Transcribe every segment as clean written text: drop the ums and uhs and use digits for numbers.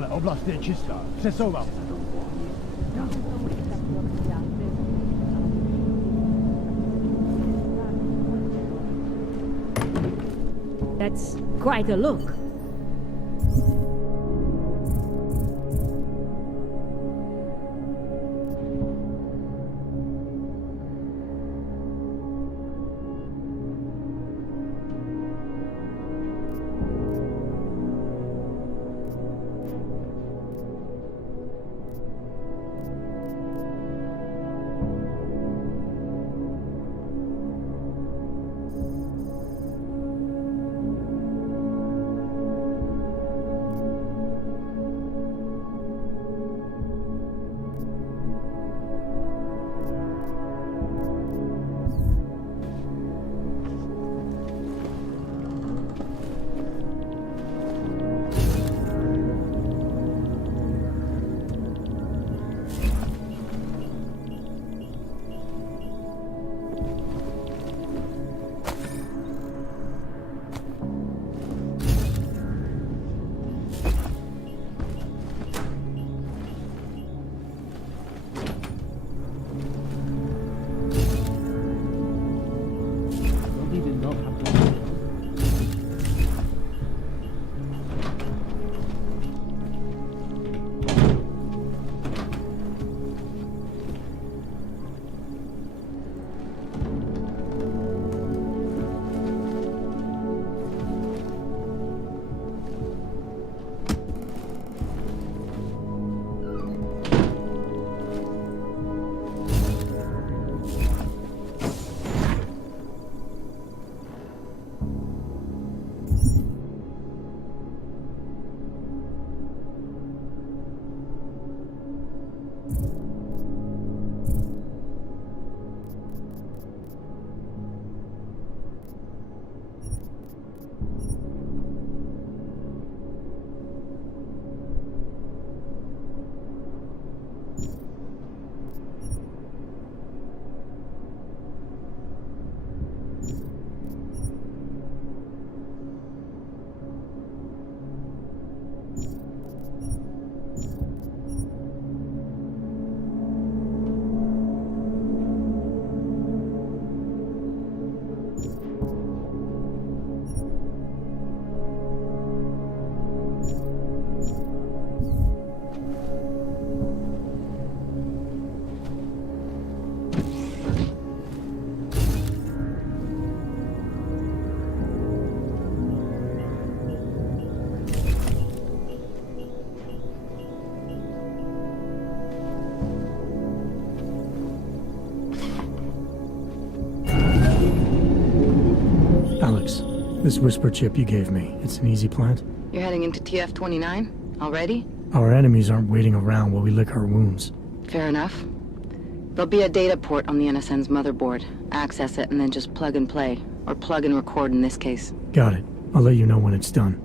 ale oblast je čistá. Přesouvám se. That's quite a look. Alex, this whisper chip you gave me, it's an easy plant? You're heading into TF29 already? Our enemies aren't waiting around while we lick our wounds. Fair enough. There'll be a data port on the NSN's motherboard. Access it and then just plug and play. Or plug and record in this case. Got it. I'll let you know when it's done.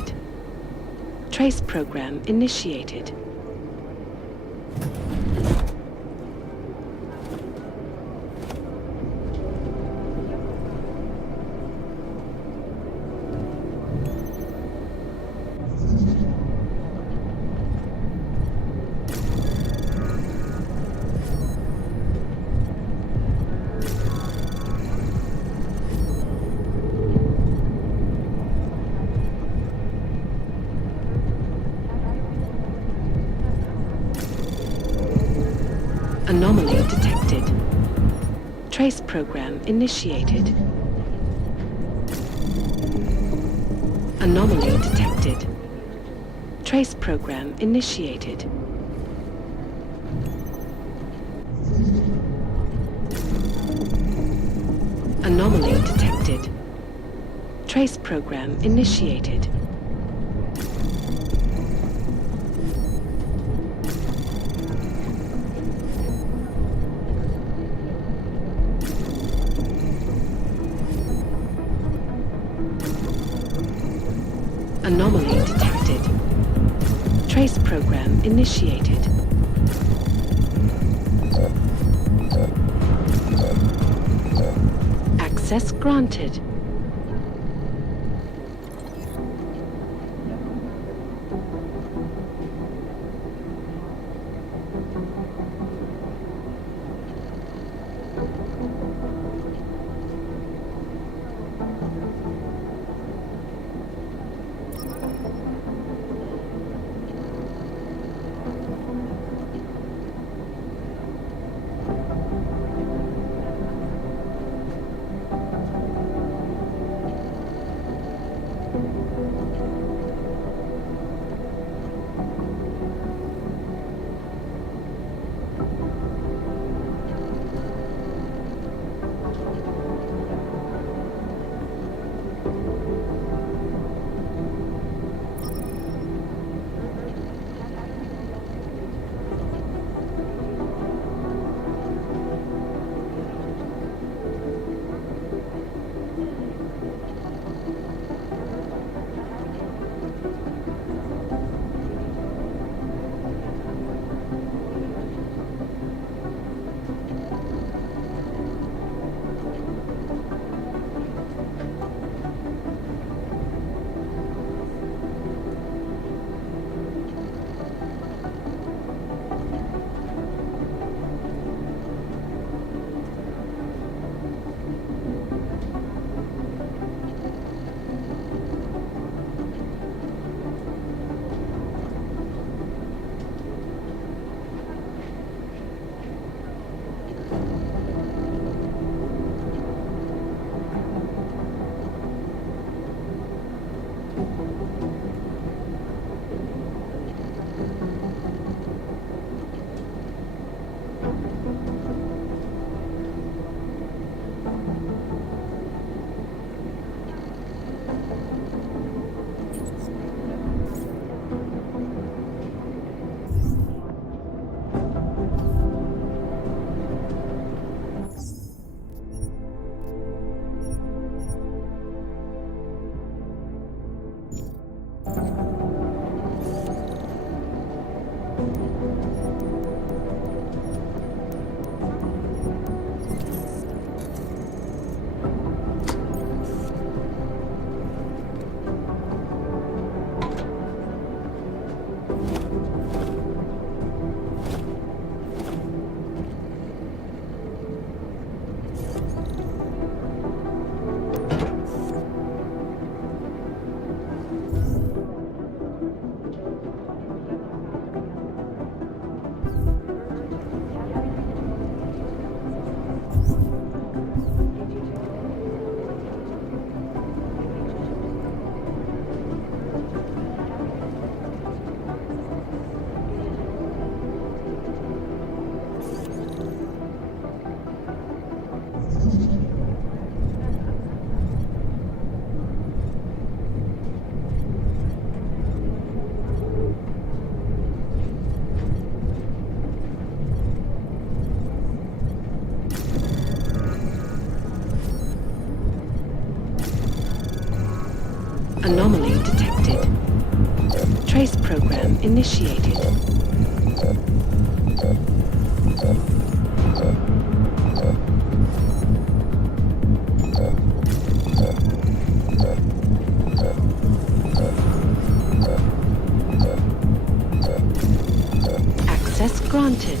detected. Trace program initiated. Anomaly detected. Trace program initiated. Anomaly detected. Trace program initiated. Anomaly detected. Trace program initiated. Anomaly detected. Trace program initiated. Access granted. Trace program initiated. Access granted.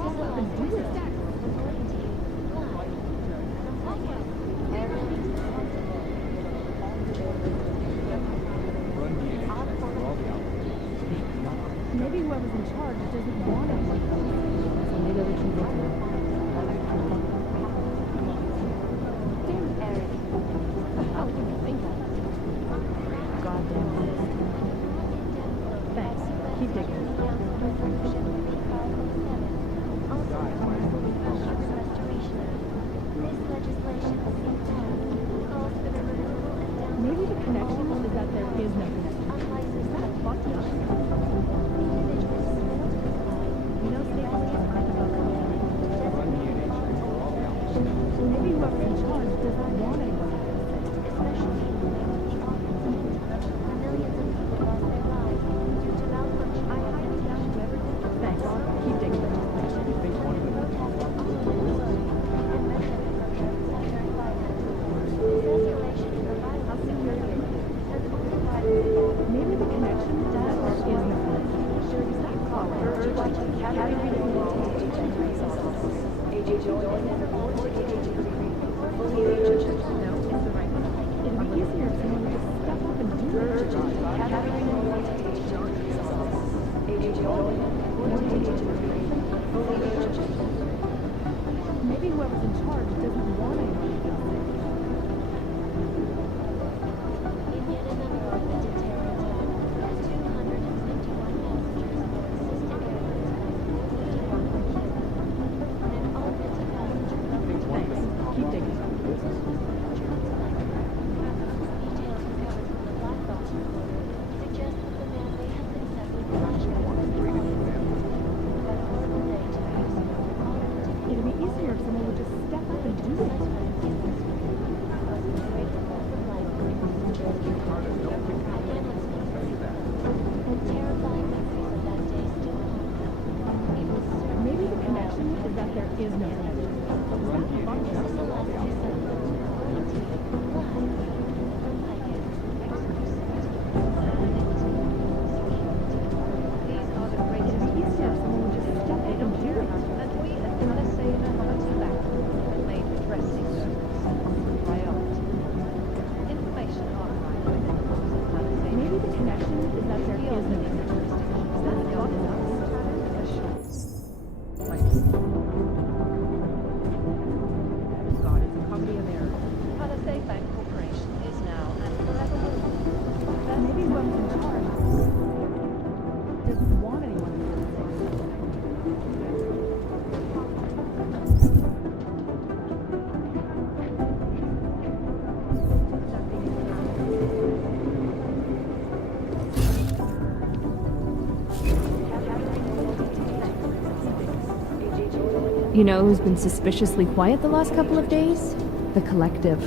How secure You know who's been suspiciously quiet the last couple of days? The Collective.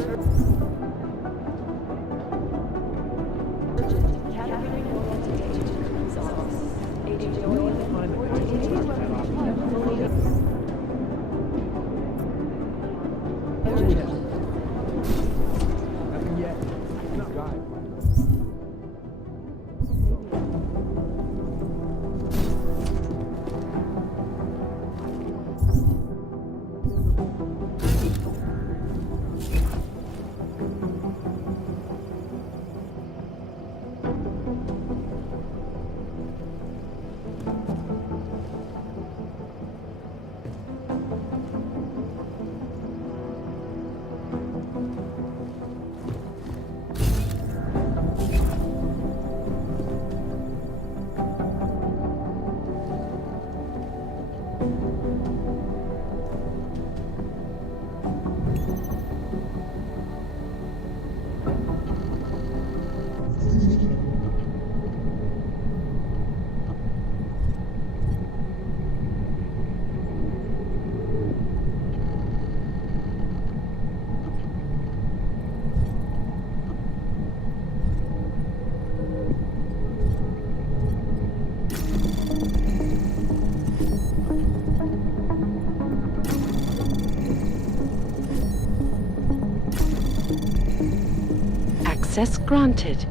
Nothing yet. Not right. Access granted.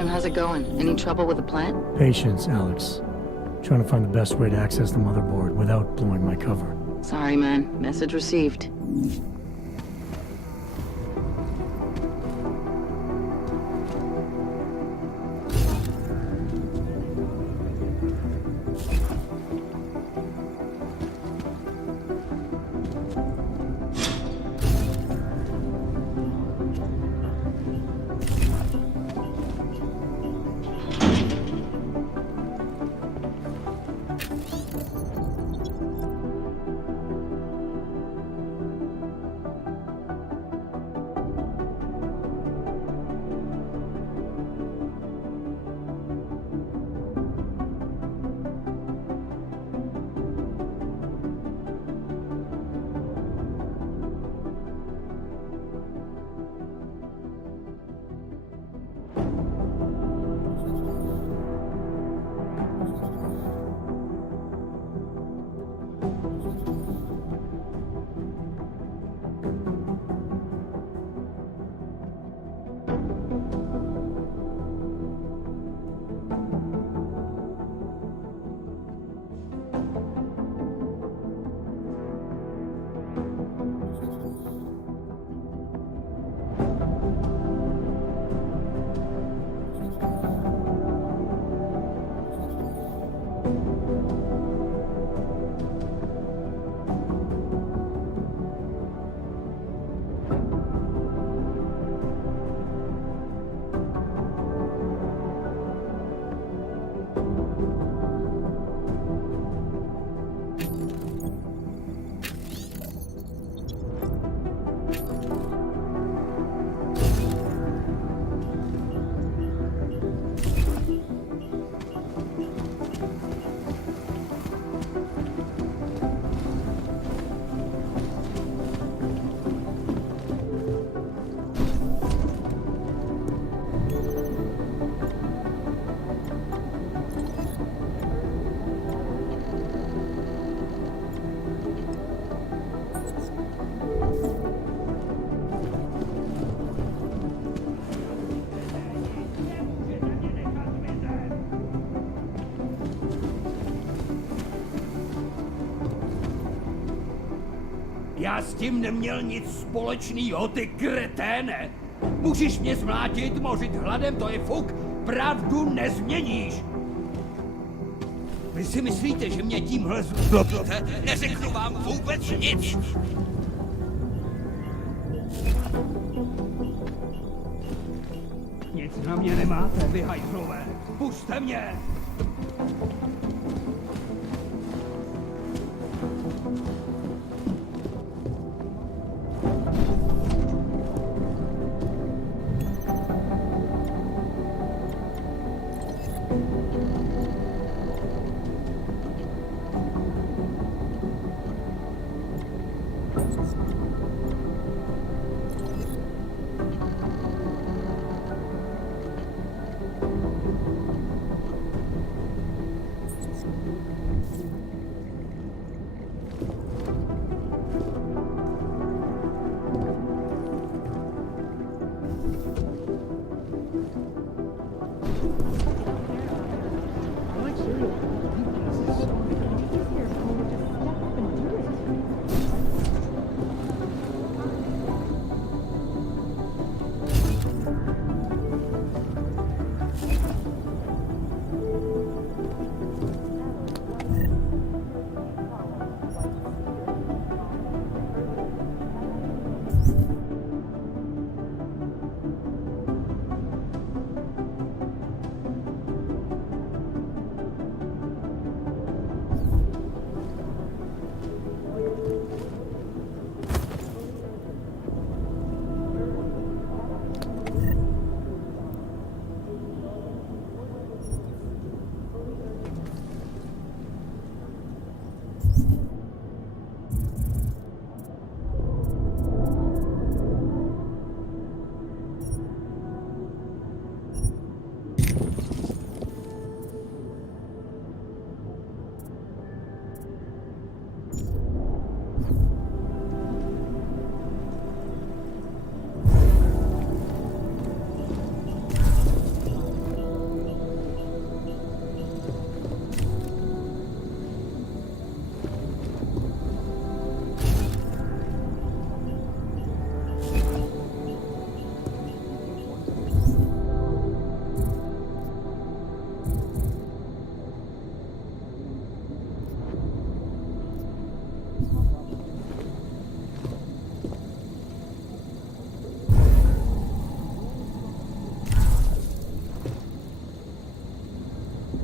Adam, how's it going? Any trouble with the plant? Patience, Alex. Trying to find the best way to access the motherboard without blowing my cover. Sorry, man. Message received. Já s tím neměl nic společného, ty kreténe! Můžeš mě zmlátit, mořit hladem, to je fuk! Pravdu nezměníš! Vy si myslíte, že mě tímhle zblotíte? Neřeknu vám vůbec nic! Nic na mě nemáte, vy hajzlové! Pusťte mě!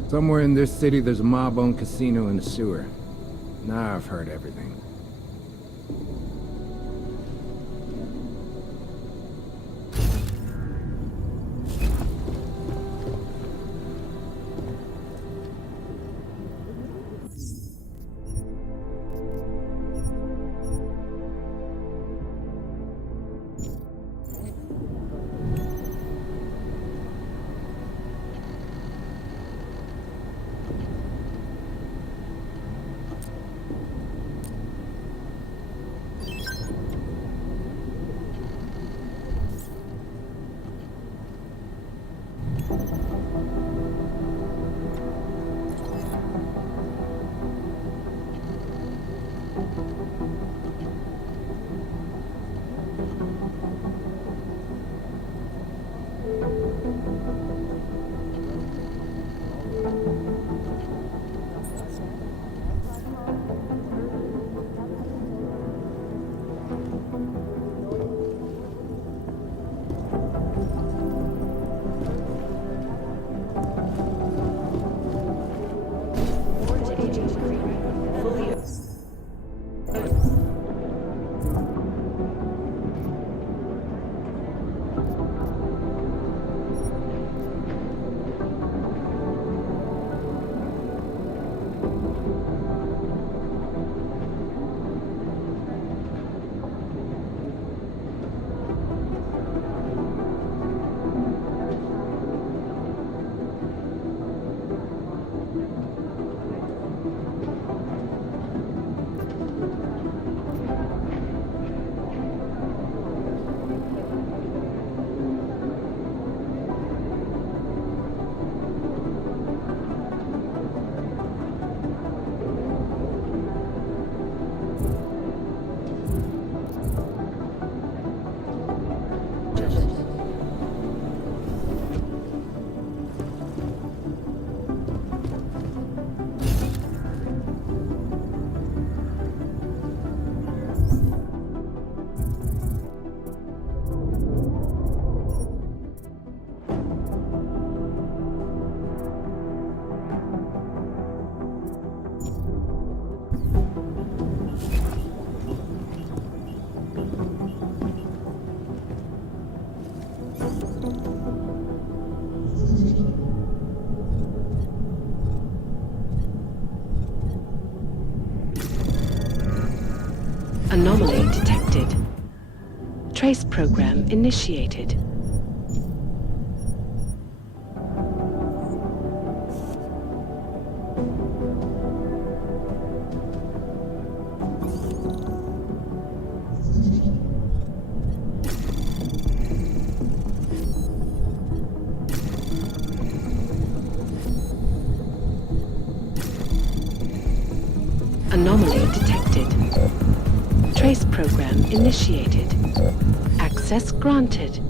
Somewhere in this city, there's a mob-owned casino in the sewer. Now I've heard everything. Anomaly detected. Trace program initiated. Anomaly detected. Trace program initiated. Access granted.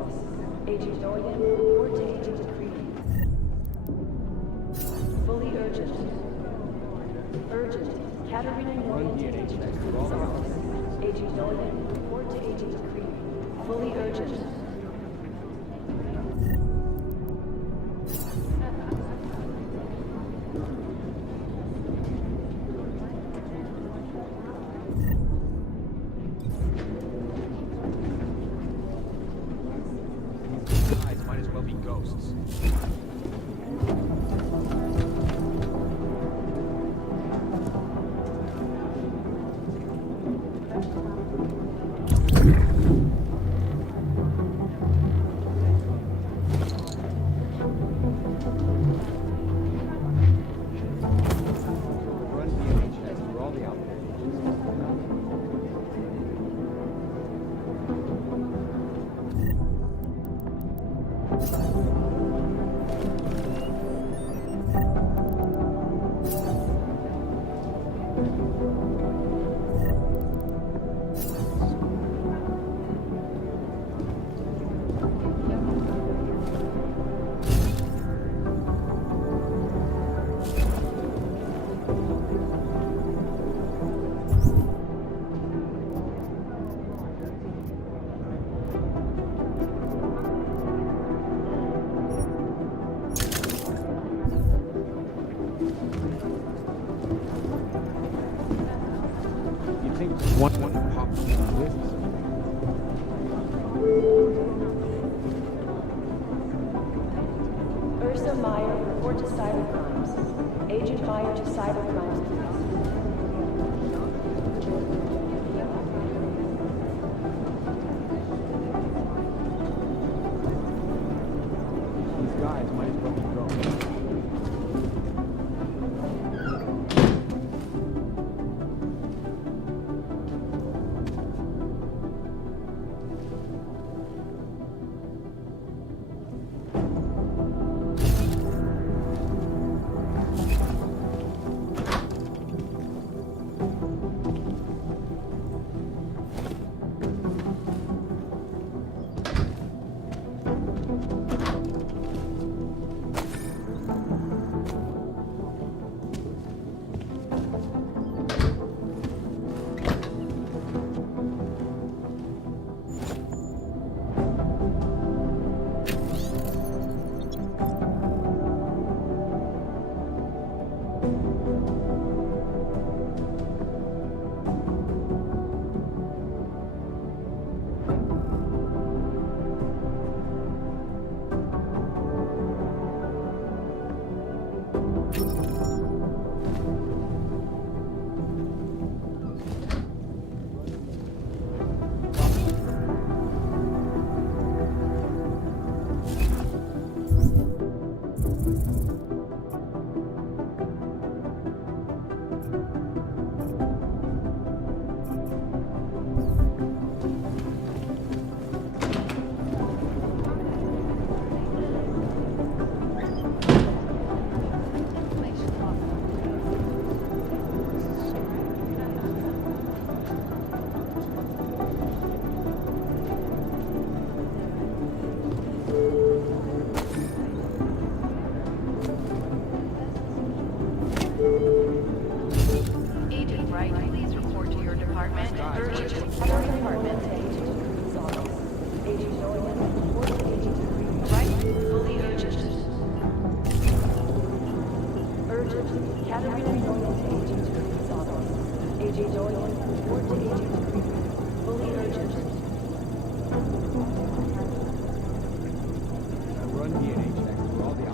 office. Agent Doyen, report to Agent McCready. Fully urgent. Urgent. Katerina Doyen to Agent McCready's office. Agent Doyen, report to Agent McCready. Fully urgent. Guys might as well be ghosts. Run DNH checks for all the You think one popped on the list? Ursa Meyer, report to cybercrimes. Agent Meyer to cybercrimes, please. These guys might as well be ghosts. Agent Wright, please report to your department. Urgent. Other department to Agent McCready's office. Agent Doyen, report to Agent McCready. Right? Fully urgent. Urgent. Katerina Doyen to Agent McCready's office. Agent Doyen, report to Agent McCready. Fully urgent. Run DNH checks for all the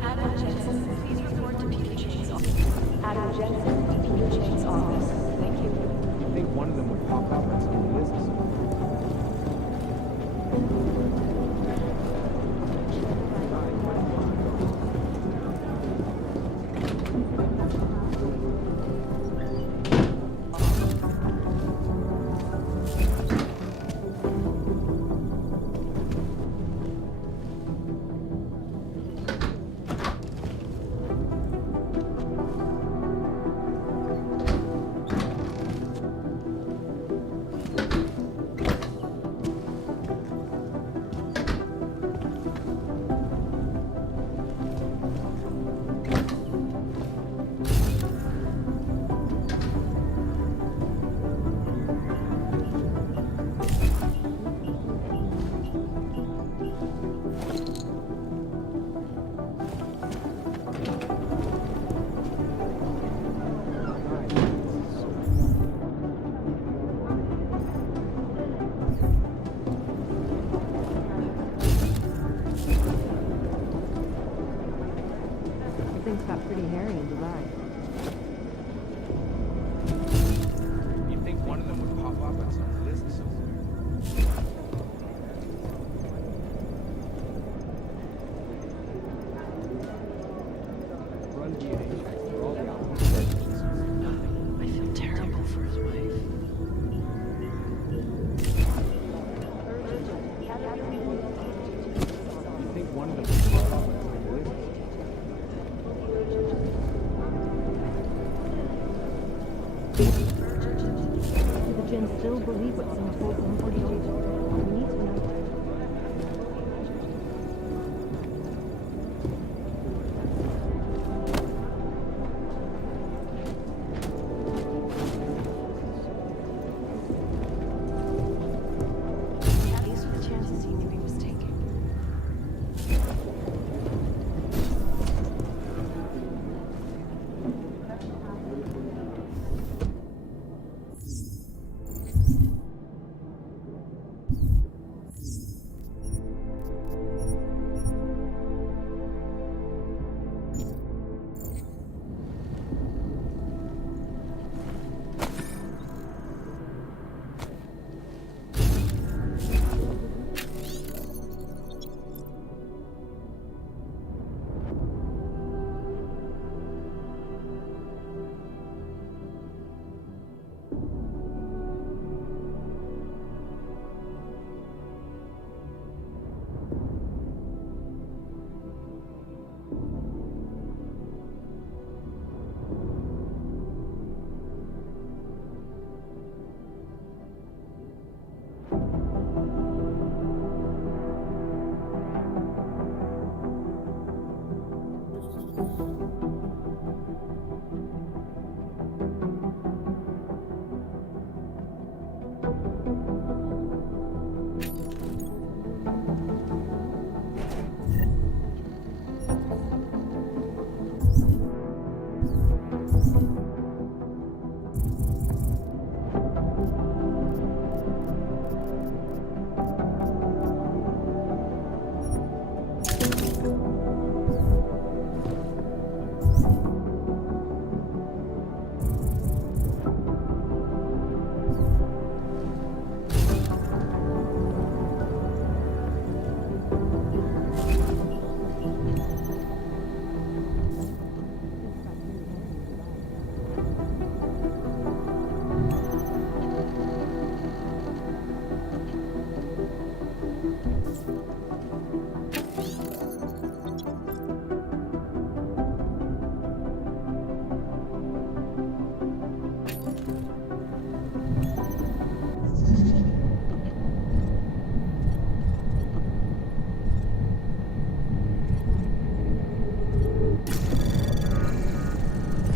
Adam Jensen, please report to Peter Chang's office. Adam Jensen, Peter Chang's office. Thank you. You think one of them would pop up on some lists? up on some list somewhere. Run DNA checks for all the options. I feel terrible for his wife. You think one of them is up on some list? Do the Gen still believe what some folks on 48 we need to know. These are the chances he may be mistaken.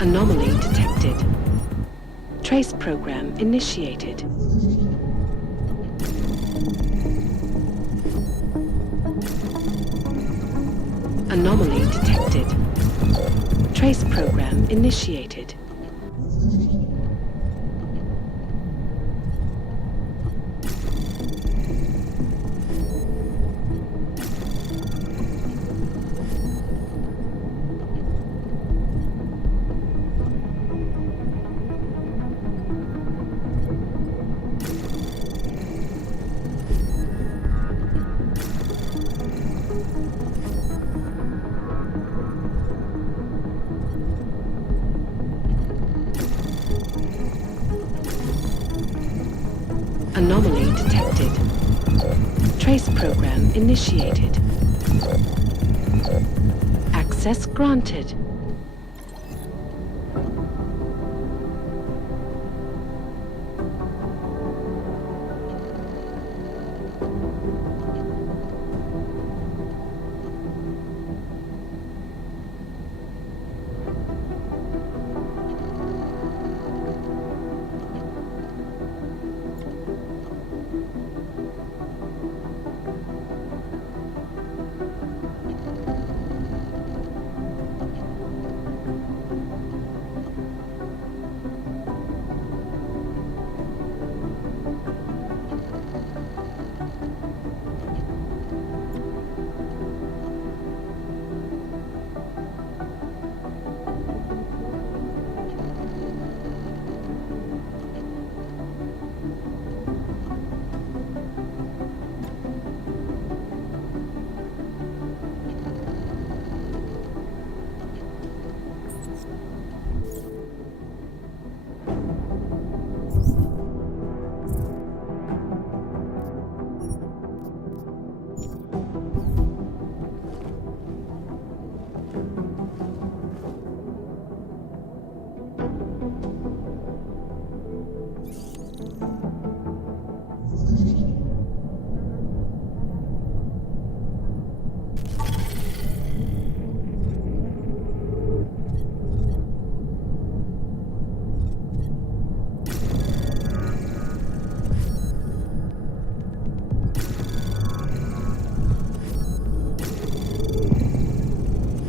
Anomaly detected. Trace program initiated. Anomaly detected. Trace program initiated. Anomaly detected. Trace program initiated. Access granted.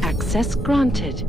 Access granted.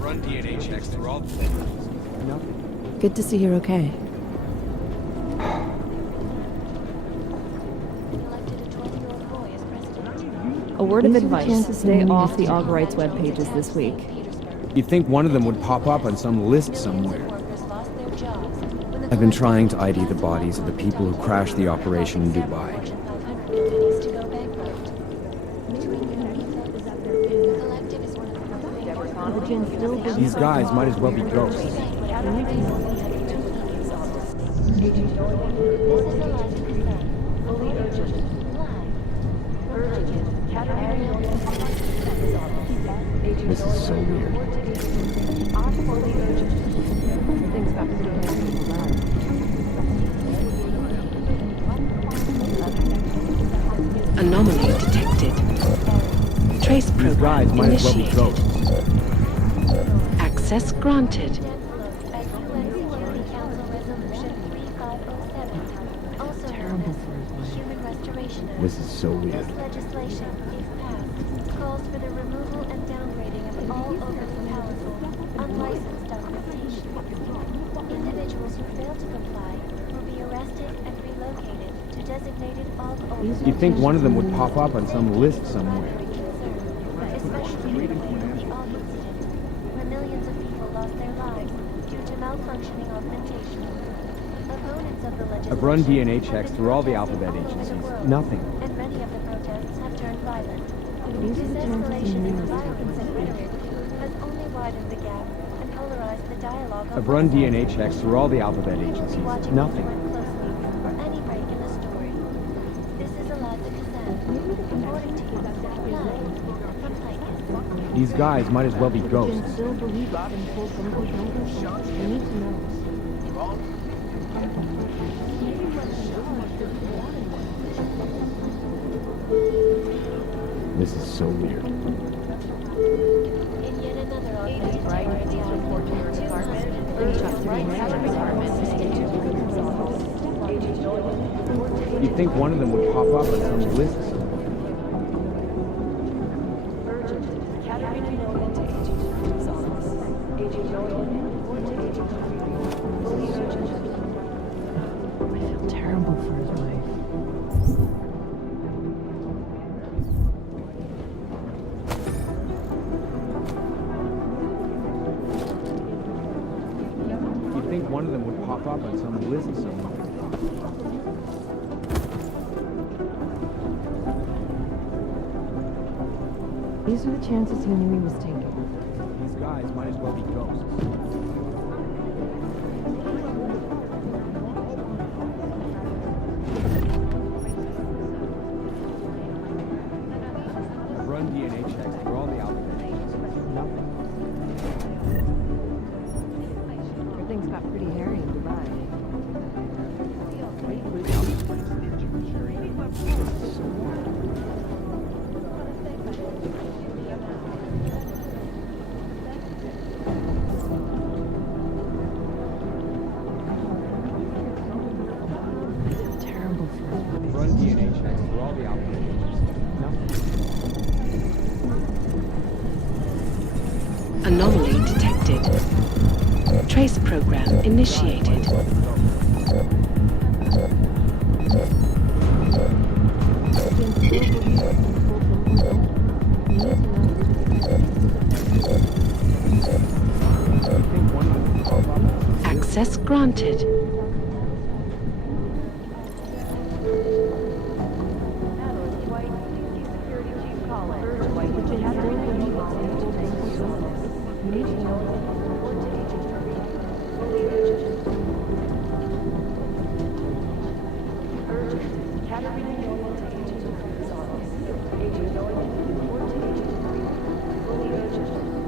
Run DNA checks through all. Good to see you're okay. A word of advice, stay off the Augurites web pages this week. You'd think one of them would pop up on some list somewhere. I've been trying to ID the bodies of the people who crashed the operation in Dubai. These guys might as well be ghosts. This is so weird. Anomaly detected. Trace These guys program might as well be initiated. ghosts. Access granted. This is so weird. Legislation, if passed, calls for the removal and downgrading of all overly powerful, unlicensed documentation. Individuals who fail to comply will be arrested and relocated to designated all-over. You'd think one of them would pop up on some list somewhere. Especially in the Og incident, where millions of people lost their lives due to malfunctioning augmentation. Opponents of the legislation I've run DNA checks through all the alphabet agencies. Nothing. and many of the protests have turned violent. This escalation in the bioconsent rhetoric has only widened the gap and polarized the dialogue of I've run DNA checks through all the alphabet agencies. Nothing. closely for any break in the story. This is Eliza Kazan, reporting to you live from Titan. These guys might as well be ghosts. Still believe us in full chemical jungle? We need to know. This is so weird. In yet another augmented reality, report to your department. You'd think one of them would pop up on some list somewhere. I feel terrible for his wife. You'd think one of them would pop up on some list somewhere. These are the chances he knew he was taking. These guys might as well be ghosts. I've run DNA checks through all the alphabet agencies. Nothing. Everything's got pretty hairy in Dubai. all the alphabet ages. Nothing. Anomaly detected. Trace program initiated. Access granted.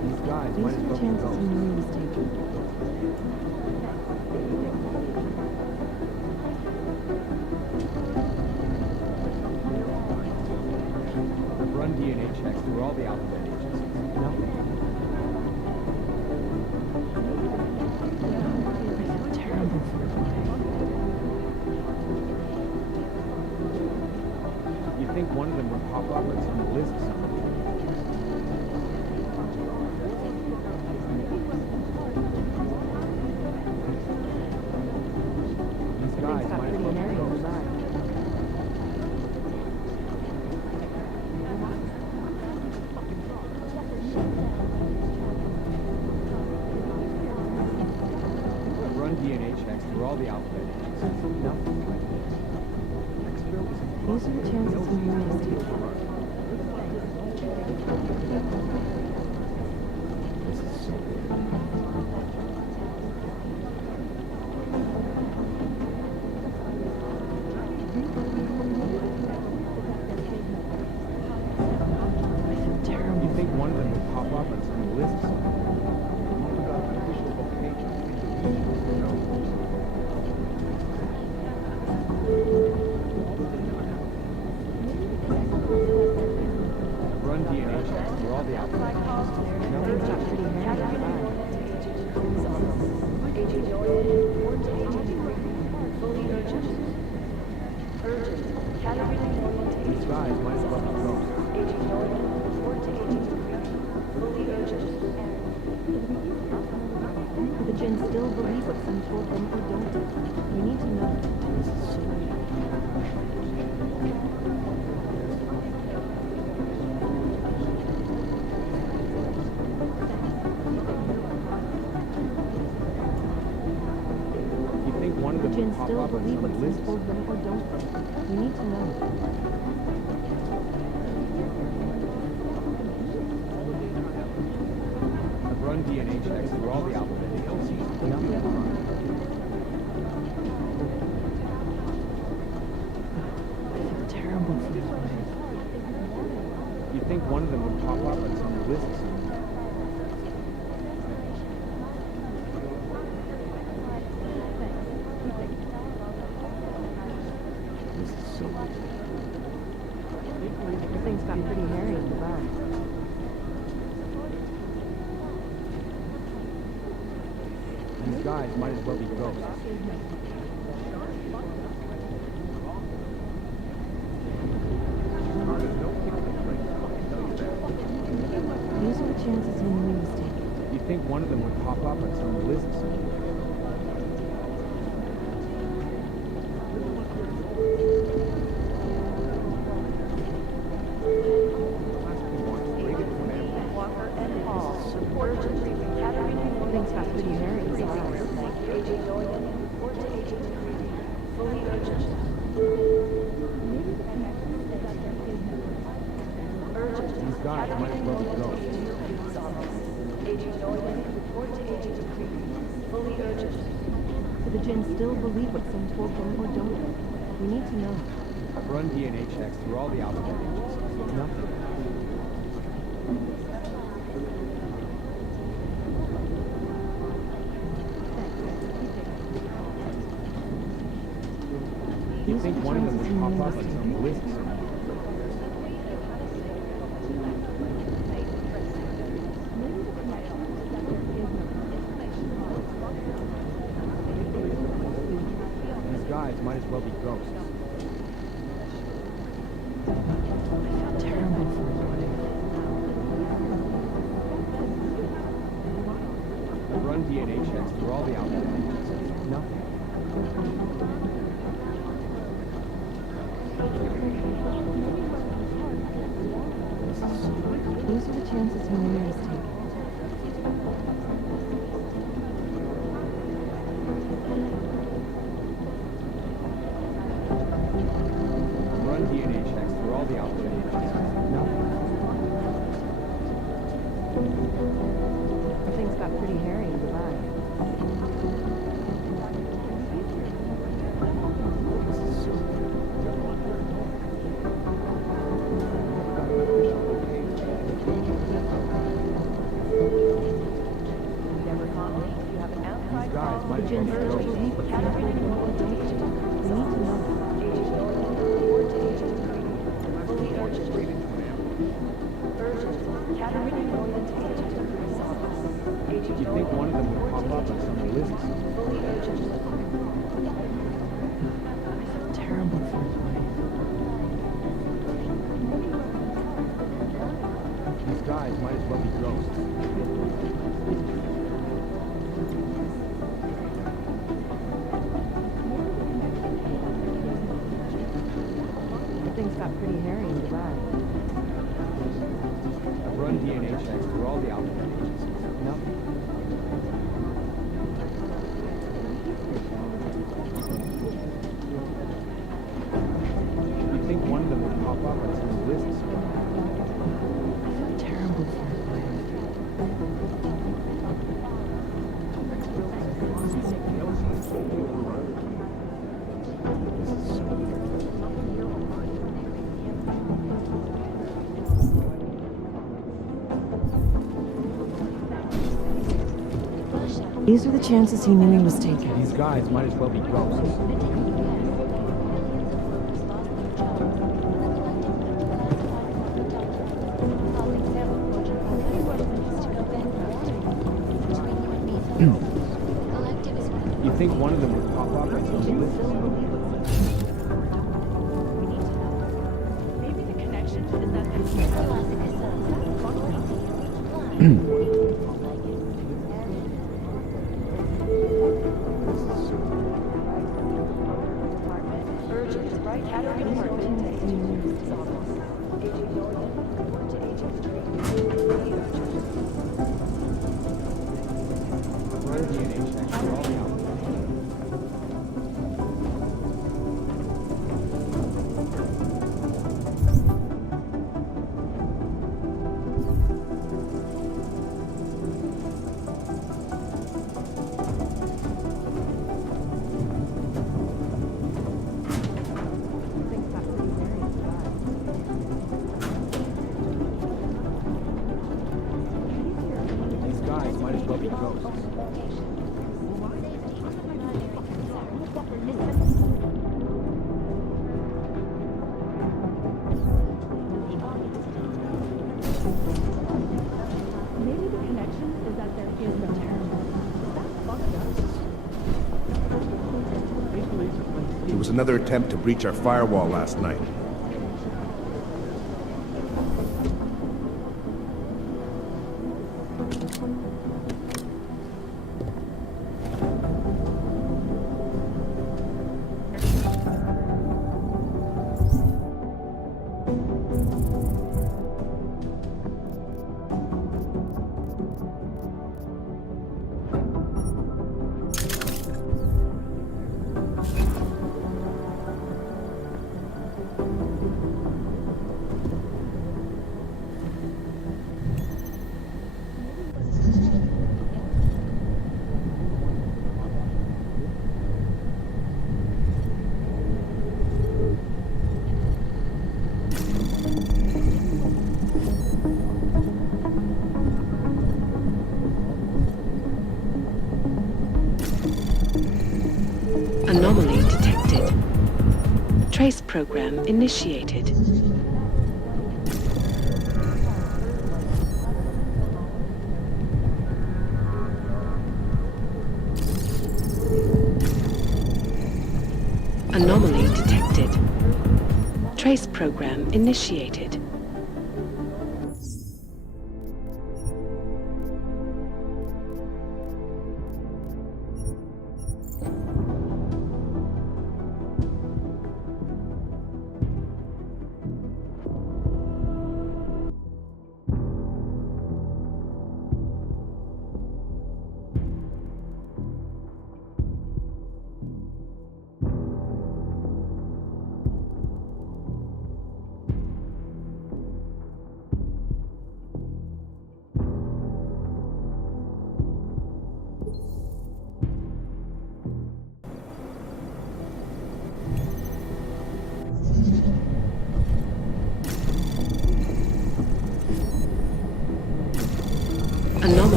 These guys might as well be ghosts. I've run DNA checks through all the alphabet agencies. Nothing. Terrible for a boy. You'd think one of them would pop up on some list somewhere. These guys might as well be ghosts. I've run DNA checks through all the alphabet agencies. Nothing. These are the chances we missed. This is so weird. I feel terrible. You'd think one of them would pop up on some list somewhere. Run DNA checks through all the alphabet. These guys might as well be ghosts. The Jinn still believe what some told them or don't. We need to know. This is so weird. You'd think one of The them Jinn would pop still up on believe what some some list told them or don't. We need to know. I've run DNA checks through all the alphabet agencies. Nothing. I feel terrible for his wife. You'd think one of them would pop up on some list somewhere. This is so weird. Things got pretty hairy in the bar. These guys might as well be ghosts. These are the chances we made a mistake. You'd think one of them would pop up on some list somewhere. Things got pretty hairy in the bar. These guys might as well be ghosts. Do the Jinn still believe what some told them or don't? We need to know. I've run DNA checks through all the alphabet agencies. Nothing. You'd think one of them would pop up on some list somewhere. These guys might as well be ghosts. through all the outlet engines. Nothing. These are the chances he knew he was taking. Run DNA checks through all the outlet engines. Nothing. Things got pretty hairy in Dubai. These guys might as well be ghosts. We need to know. You think one of them would pop up on some lists? Terrible for his wife. These guys might as well be ghosts. Things got pretty hairy in Dubai. Run DNA checks through all the outlet engines. Nothing. You think one of them would pop up on some lists? Terrible for his wife. These are the chances he knew he was taking. These guys might as well be ghosts. You think one of them would pop up on some lists? Maybe the connection is that Run DNA checks through all the outlet engines. Things got pretty hairy in Dubai. These guys might as well be ghosts. maybe the connection is that there is no terrible. Is that fucked up? There was another attempt to breach our firewall last night. Anomaly detected. Trace program initiated. Anomaly detected. Trace program initiated.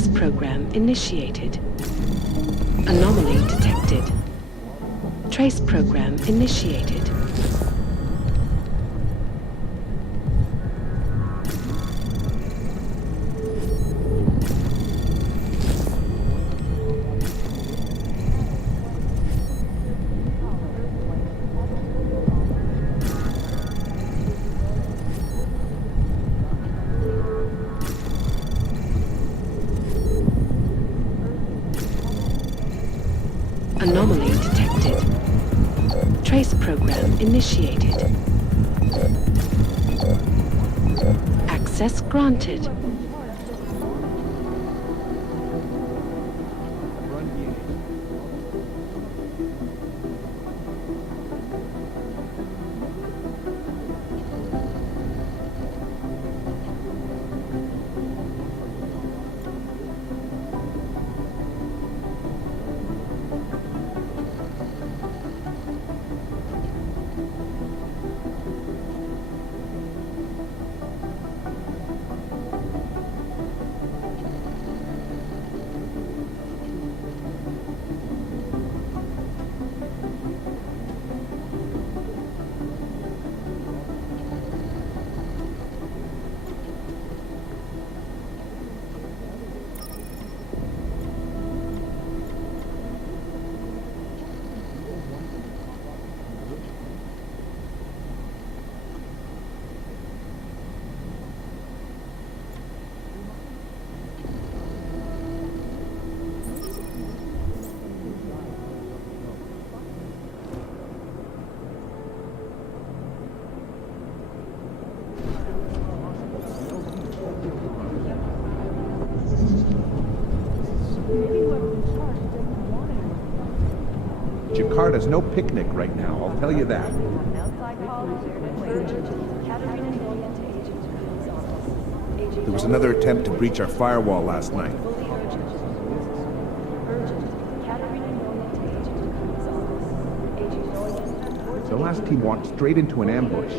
Trace program initiated. Anomaly detected. Trace program initiated. Anomaly detected. Trace program initiated. Access granted. Jakarta's no picnic right now, I'll tell you that. There was another attempt to breach our firewall last night. The last team walked straight into an ambush.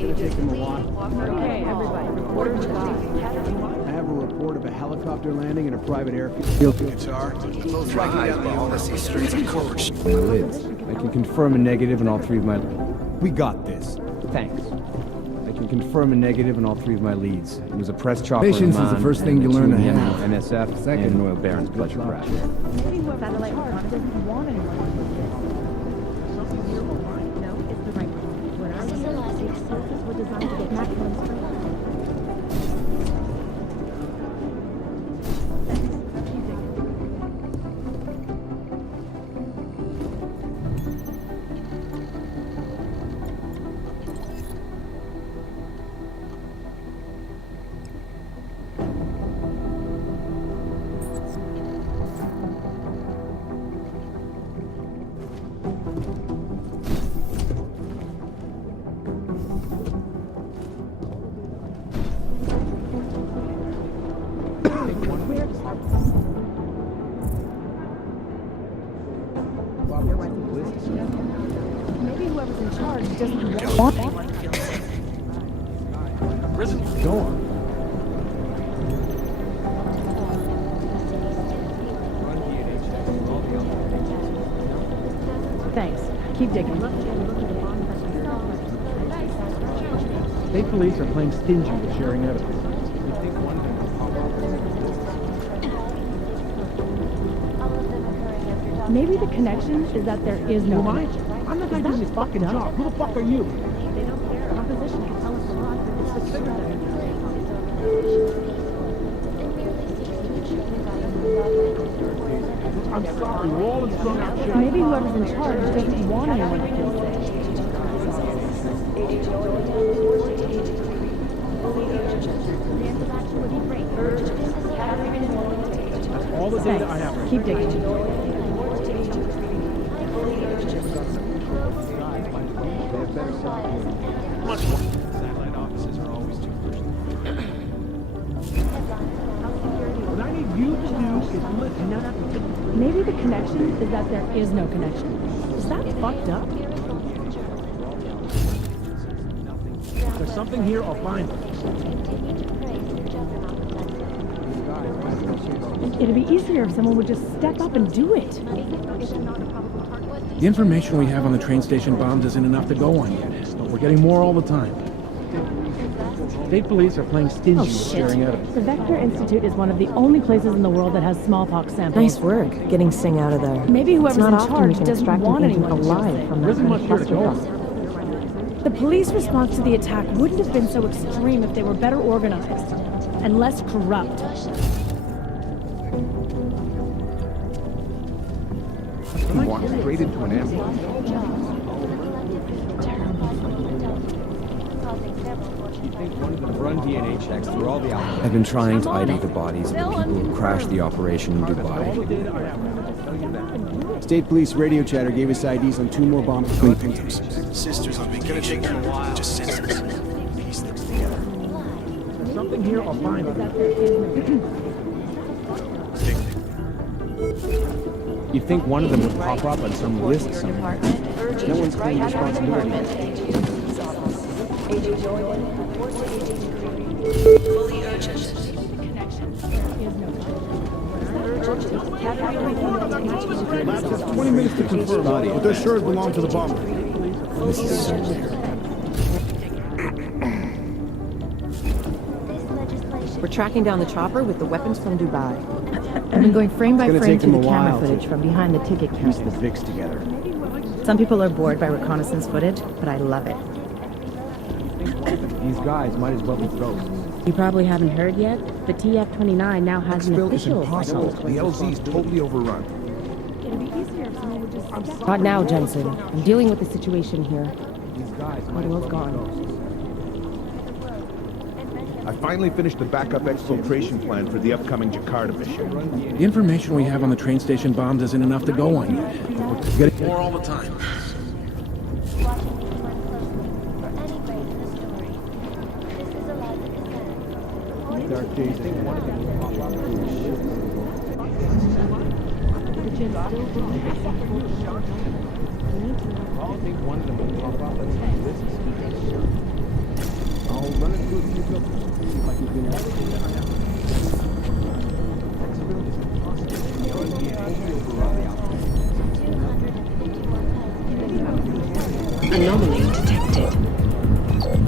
Okay, everybody, report to God. I have a report of a helicopter landing in a private airfield. Guitar. My lids. I can confirm a negative on all three of my... We got this. Thanks. I can confirm a negative on all three of my leads. It was a press chopper in Patience is the Amman first thing and you a learn to two-man handle. NSF Second, and an oil baron's pleasure crash. Maybe whoever satellite doesn't want anyone to do this. Something here will find. No, it's the right one. What are This is the last the explosives were designed to get maximum strength. whoever's in charge doesn't want anyone to feel safe. Go on. Thanks. Keep digging. State police are playing stingy with sharing evidence. You think one of them will pop up? Maybe the connection is that there is no Who am I? connection. I'm the guy doing this fucking job. Who the fuck are you? They don't care. Composition can tell us a lot. It's the figure that I'm sorry, we're all in some shit. maybe whoever's in charge doesn't want anyone to feel safe. That's all the data I have. Keep digging. Satellite offices are always too pushy. What I need you to do is listen. Maybe the connection is that there is no connection. Is that fucked up? If there's something here, I'll find it. It'd be easier if someone would just step up and do it. The information we have on the train station bombs isn't enough to go on yet, but we're getting more all the time. State police are playing stingy with sharing evidence. The Vector Institute is one of the only places in the world that has smallpox samples. Nice work, getting Singh out of there. Maybe whoever's It's in not often charge you can doesn't extract want an agent anyone to feel alive safe. from There that isn't kind much of here to go clusterfuck. on. The police response to the attack wouldn't have been so extreme if they were better organized and less corrupt. He walked straight into an ambush. You think one of them run DNA checks through all the outlets? I've been trying to ID the bodies of the people who crashed the operation in All the Dubai. data I have. I'll tell you that. State police radio chatter gave us IDs on 2 more bomb victims. Sisters on vacation. Just senseless. Piece them together. If there's something here, I'll find it. You'd think one of them would pop up on some list somewhere. No one's claimed responsibility. Fully urgent. 20 minutes to confirm, but they're sure it belonged to the bomber. This is so weird. We're tracking down the chopper with the weapons from Dubai. I've been going frame by frame through the camera footage from behind the ticket Piece counter. the fix together. Some people are bored by reconnaissance footage, but I love it. These guys might as well be ghosts. You probably haven't heard yet, but TF29 now has an Exfil is official. impossible. The LZ's totally overrun. Not now, Jensen. I'm dealing with the situation here. These guys might as Otherwise well be gone. ghosts. I finally finished the backup exfiltration plan for the upcoming Jakarta mission. The information we have on the train station bombs isn't enough to go on yet, but we're getting more all the time. Dark days. I think one of them will pop up. I think one of them will pop up on some list somewhere. I'll run it through the filters. See if I can clean out everything that I have. Exfil is impossible. The LZ totally overrun the outfit. Anomaly detected.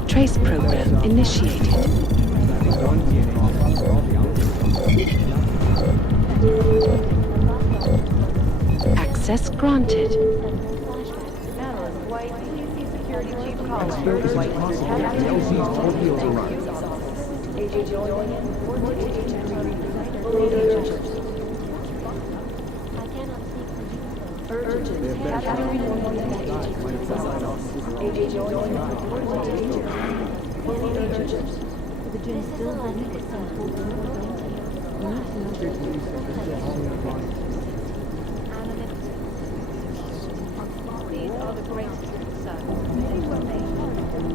Trace program initiated. Access granted. Exfil is impossible. The LZ's totally overrun. These are the greatest concerns. Many were made,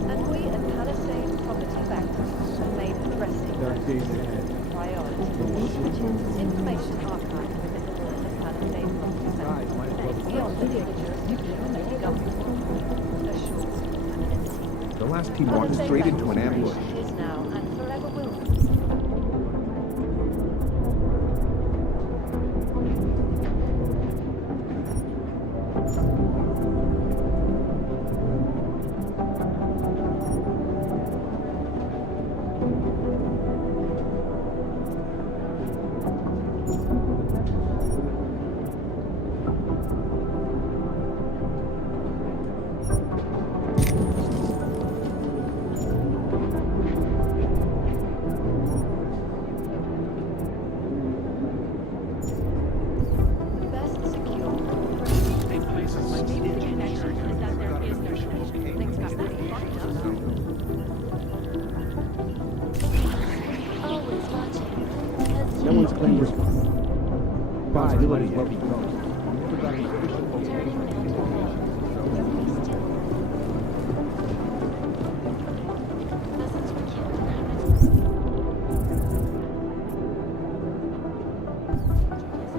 and we at Palisade Property Bankers have made addressing Dark days them ahead. a priority. Information archived within the walls of Palisade Property Bankers beyond the jurisdiction of any government. last team walked straight into an ambush. Is now and forever will be. No one's claimed responsibility. Might as well be ghost. Never got an official location.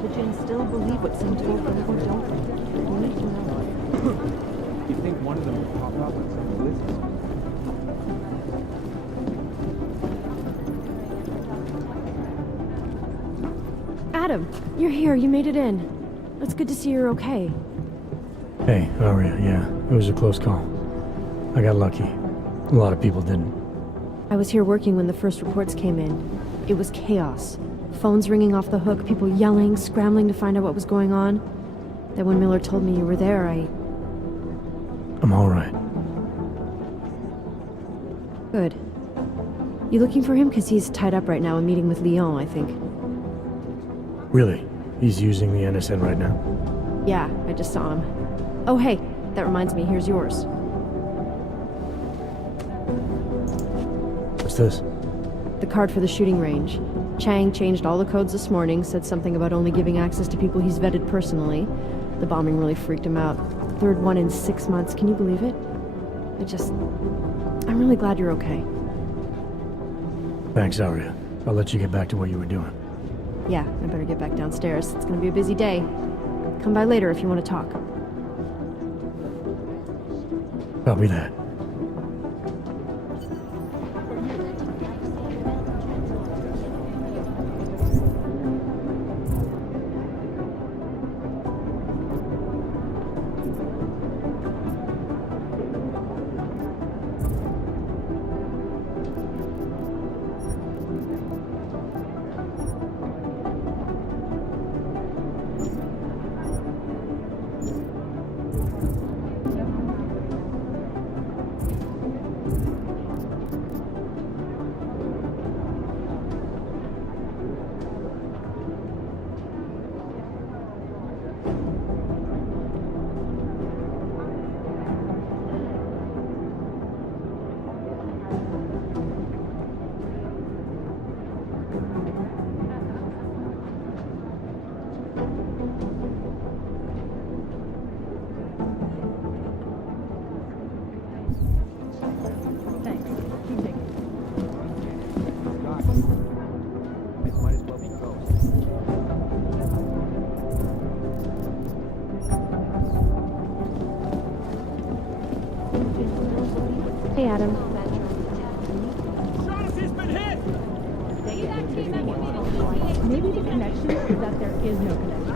The Jinn still believe what Sim told them or don't. We need to know. You think one of them would pop up on some lists? Adam, you're here. You made it in. It's good to see you're okay. Hey, Aria, yeah, it was a close call. I got lucky. A lot of people didn't. I was here working when the first reports came in. It was chaos. Phones ringing off the hook, people yelling, scrambling to find out what was going on. Then when Miller told me you were there, I'm all right. Good. You looking for him? Because he's tied up right now, a meeting with Lyon, I think. Really? He's using the NSN right now? Yeah, I just saw him. Oh, hey, that reminds me, here's yours. What's this? The card for the shooting range. Chang changed all the codes this morning, said something about only giving access to people he's vetted personally. The bombing really freaked him out. Third one in 6 months, can you believe it? I'm really glad you're okay. Thanks, Aria. I'll let you get back to what you were doing. Yeah, I better get back downstairs. It's gonna be a busy day. Come by later if you want to talk. Copy that. Hey, Adam. Maybe the connection is that there is no connection.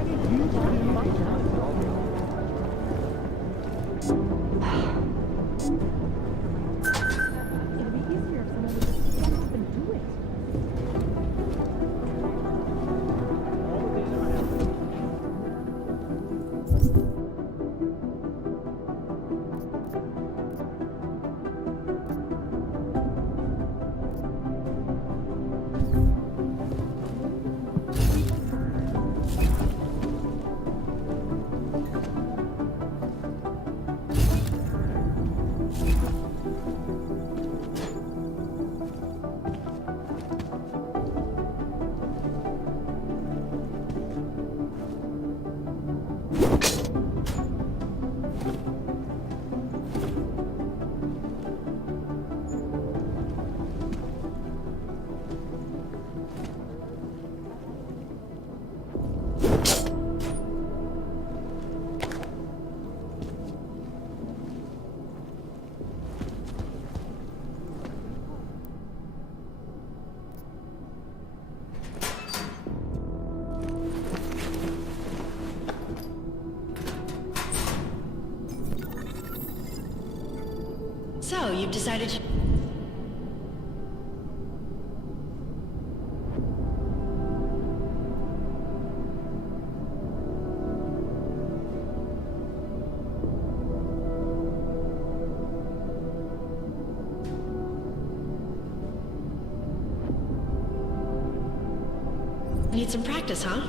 It'd be easier if someone would just step up and do it. you've decided... Need some practice, huh?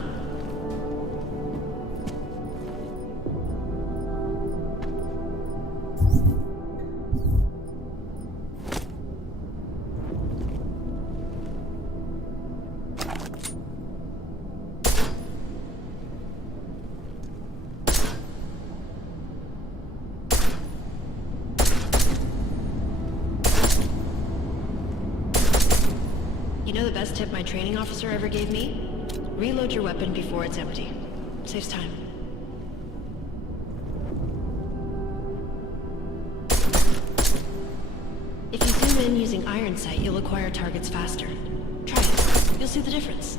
You know the best tip my training officer ever gave me? Reload your weapon before it's empty. Saves time. If you zoom in using iron sight, you'll acquire targets faster. Try it. You'll see the difference.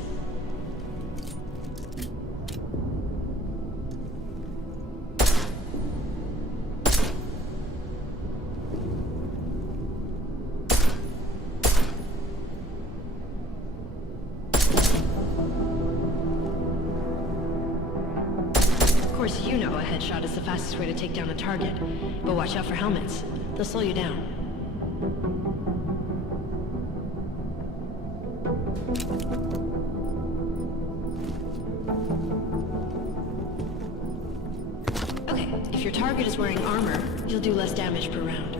Of course, you know a headshot is the fastest way to take down a target, but watch out for helmets. They'll slow you down. Okay, if your target is wearing armor, you'll do less damage per round.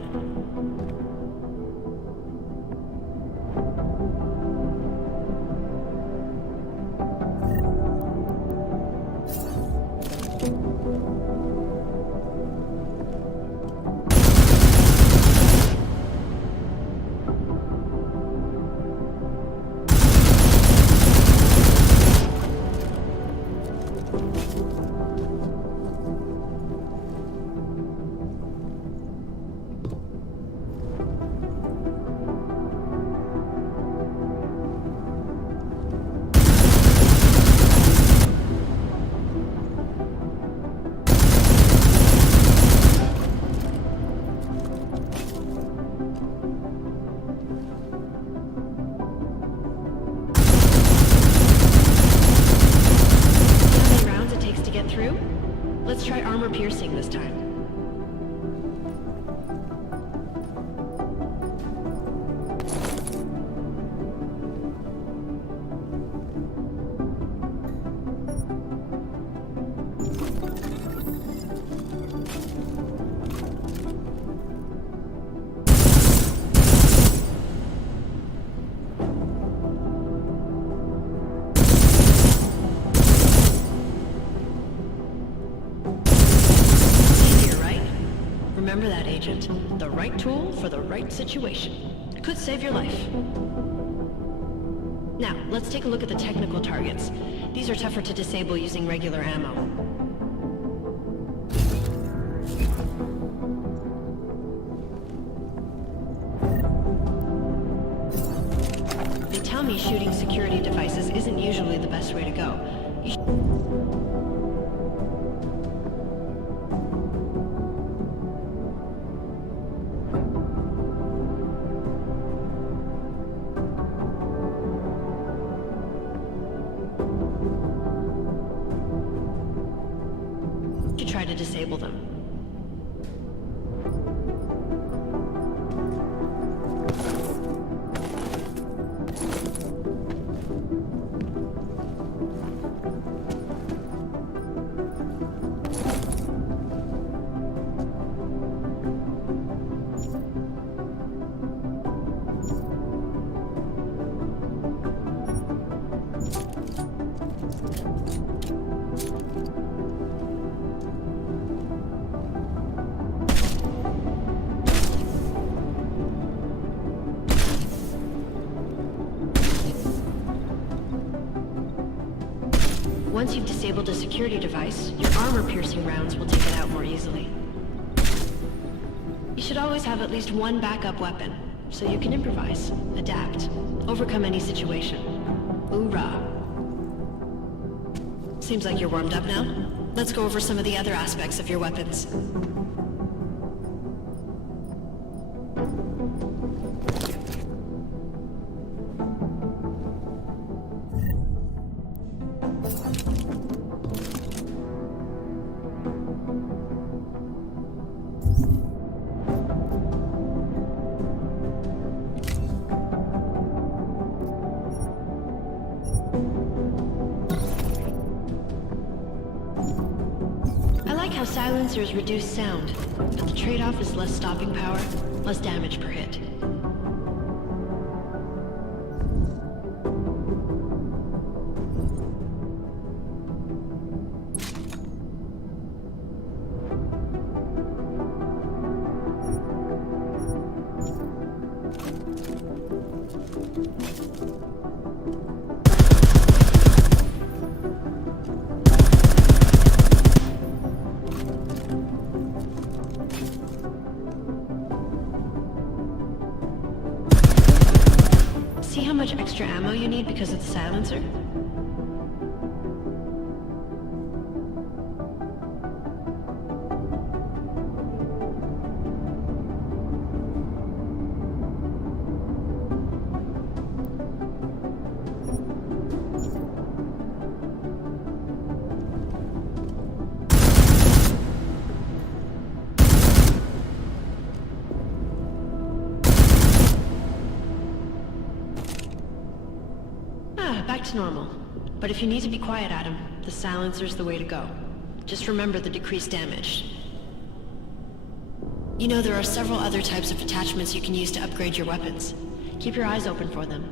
Let's try armor piercing this time. Remember that, Agent. The right tool for the right situation. Could save your life. Now, let's take a look at the technical targets. These are tougher to disable using regular ammo. They tell me shooting security devices isn't usually the best way to go. Try to disable them. Once you've disabled a security device, your armor-piercing rounds will take it out more easily. You should always have at least one backup weapon, so you can improvise, adapt, overcome any situation. Hoorah! Seems like you're warmed up now. Let's go over some of the other aspects of your weapons. I like how silencers reduce sound, but the trade-off is less stopping power, less damage per hit. See how much extra ammo you need because of the silencer? Back to normal. But if you need to be quiet, Adam, the silencer's the way to go. Just remember the decreased damage. You know, there are several other types of attachments you can use to upgrade your weapons. Keep your eyes open for them.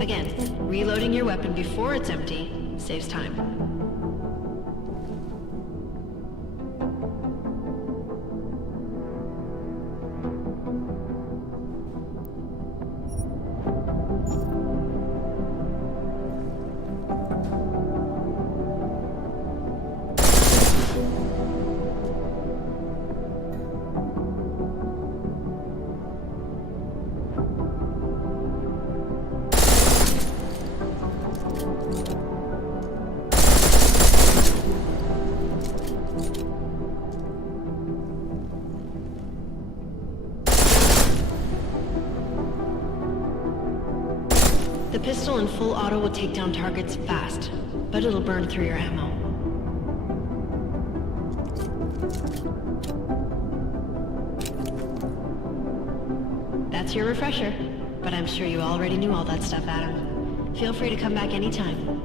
Again, reloading your weapon before it's empty saves time. The pistol in full auto will take down targets fast, but it'll burn through your ammo. That's your refresher, but I'm sure you already knew all that stuff, Adam. Feel free to come back anytime.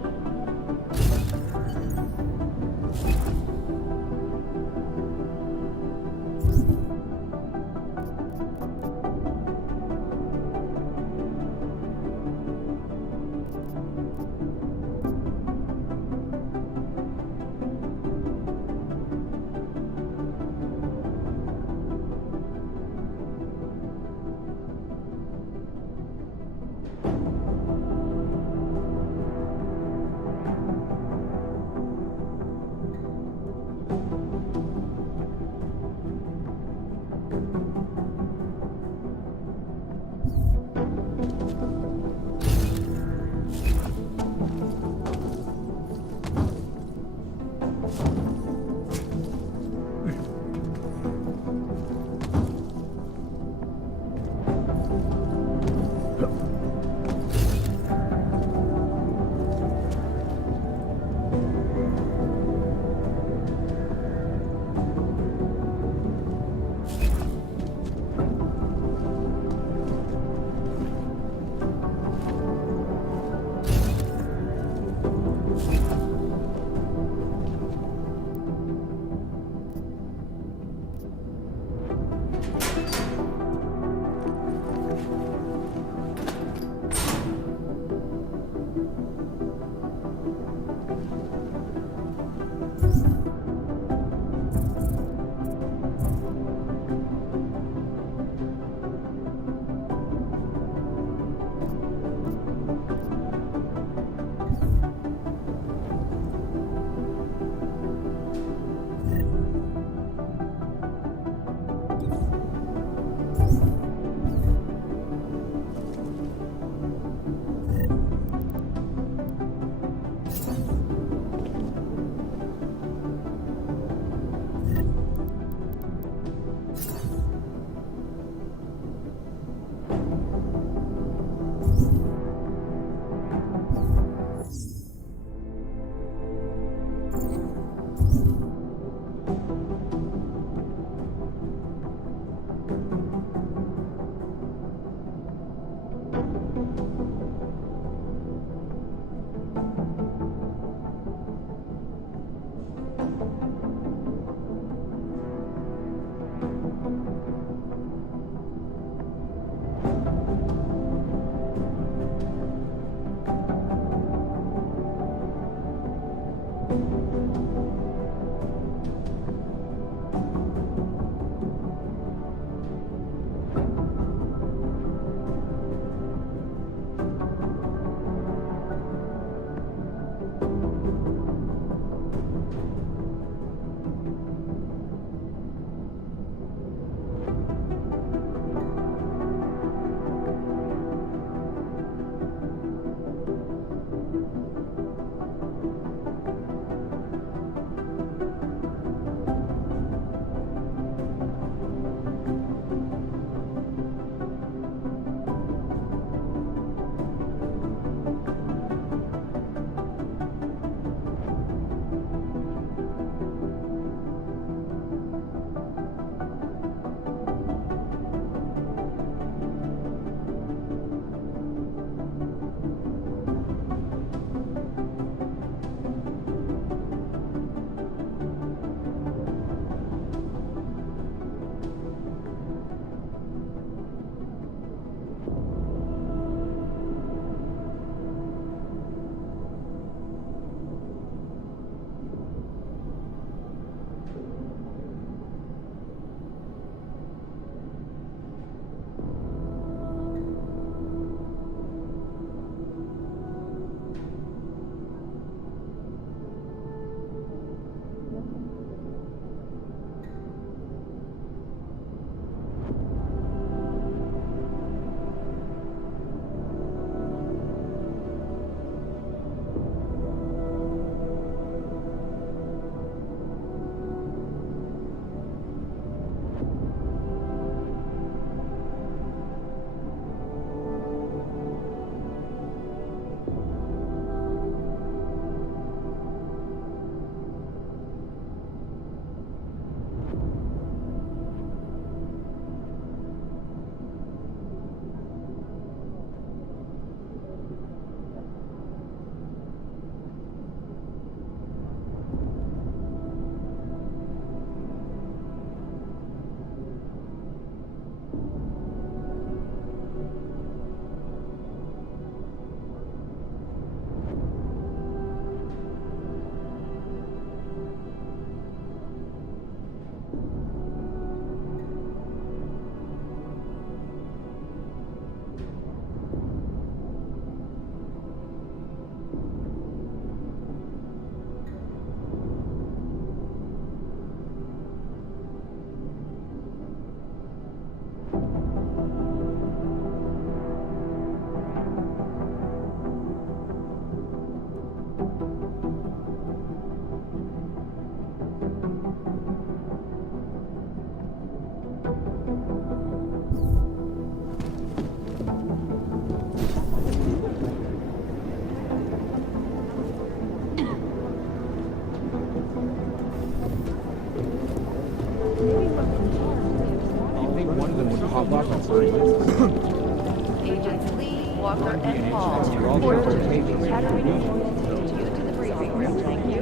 Agents Lee, Walker, and Hall report to the Academy to the briefing room. Thank you.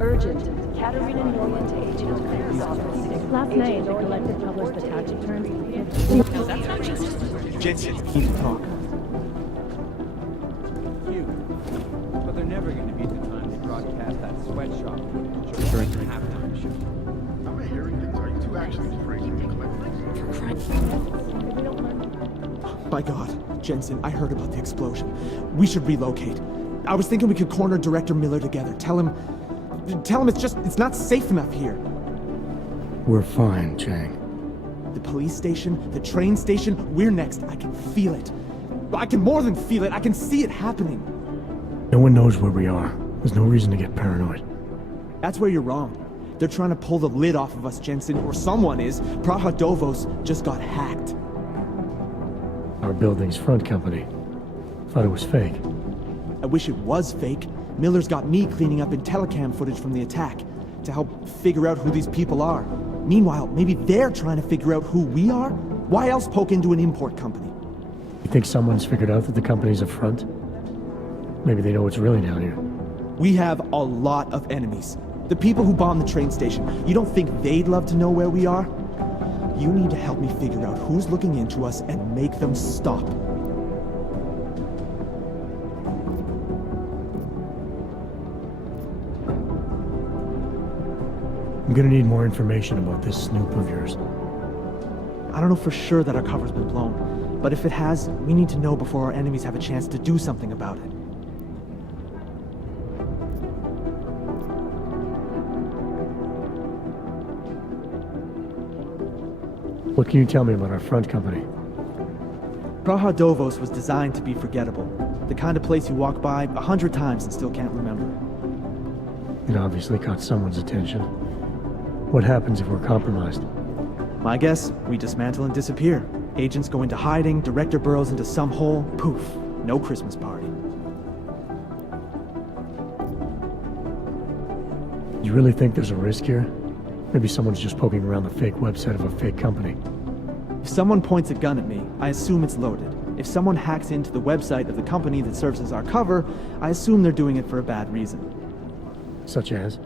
Urgent. Katerina Norman to Agent Claire's office. Last night, the Collective published the tax returns. That's not just Jensen. Keep talk. Cute. But they're never going to beat the time they broadcast that sweatshop during the halftime show. Am I hearing things? Are you two actually freaking By God, Jensen, I heard about the explosion. We should relocate. I was thinking we could corner Director Miller together. Tell him it's not safe enough here. We're fine, Chang. The police station, the train station, we're next. I can feel it. I can more than feel it. I can see it happening. No one knows where we are. There's no reason to get paranoid. That's where you're wrong. They're trying to pull the lid off of us, Jensen, or someone is. Praha Dovos just got hacked. Our building's front company. Thought it was fake. I wish it was fake. Miller's got me cleaning up IntelliCam footage from the attack to help figure out who these people are. Meanwhile, maybe they're trying to figure out who we are? Why else poke into an import company? You think someone's figured out that the company's a front? Maybe they know what's really down here. We have a lot of enemies. The people who bombed the train station. You don't think they'd love to know where we are? You need to help me figure out who's looking into us and make them stop. I'm gonna need more information about this snoop of yours. I don't know for sure that our cover's been blown, but if it has, we need to know before our enemies have a chance to do something about it. What can you tell me about our front company? Prahadovos was designed to be forgettable. The kind of place you walk by 100 times and still can't remember. It obviously caught someone's attention. What happens if we're compromised? My guess, we dismantle and disappear. Agents go into hiding, director burrows into some hole, poof, no Christmas party. You really think there's a risk here? Maybe someone's just poking around the fake website of a fake company. If someone points a gun at me, I assume it's loaded. If someone hacks into the website of the company that serves as our cover, I assume they're doing it for a bad reason. Such as?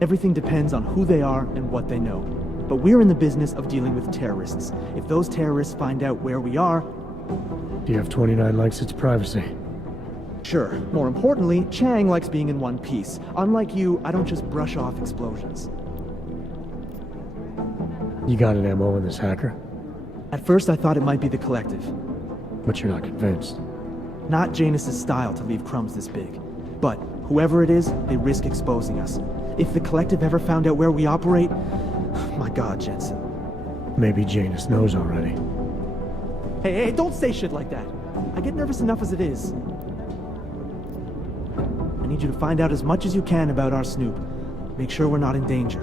Everything depends on who they are and what they know. But we're in the business of dealing with terrorists. If those terrorists find out where we are... TF29 likes its privacy. Sure. More importantly, Chang likes being in one piece. Unlike you, I don't just brush off explosions. You got an MO in this hacker? At first I thought it might be the Collective. But you're not convinced. Not Janus's style to leave crumbs this big. But whoever it is, they risk exposing us. If the Collective ever found out where we operate... My God, Jensen. Maybe Janus knows already. Hey, don't say shit like that. I get nervous enough as it is. I need you to find out as much as you can about our snoop. Make sure we're not in danger.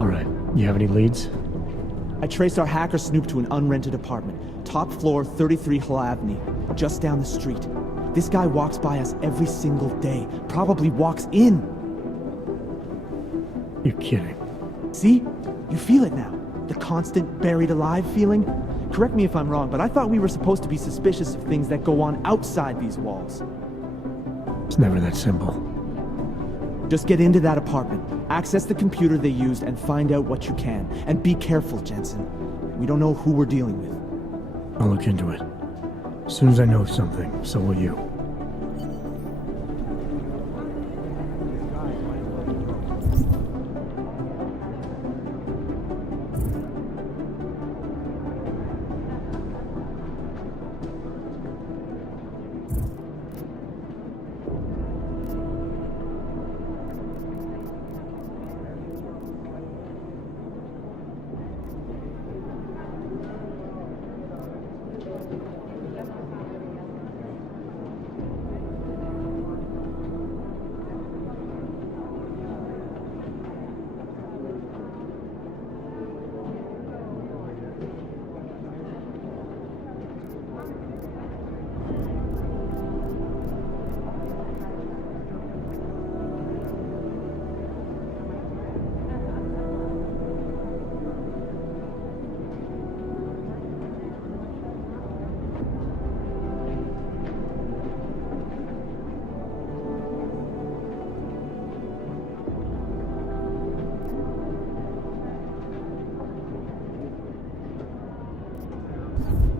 All right. You have any leads? I traced our hacker snoop to an unrented apartment. Top floor, 33 Hlavny. Just down the street. This guy walks by us every single day. Probably walks in. You're kidding. See? You feel it now. The constant buried alive feeling. Correct me if I'm wrong, but I thought we were supposed to be suspicious of things that go on outside these walls. It's never that simple. Just get into that apartment, access the computer they used, and find out what you can. And be careful, Jensen. We don't know who we're dealing with. I'll look into it. As soon as I know something, so will you.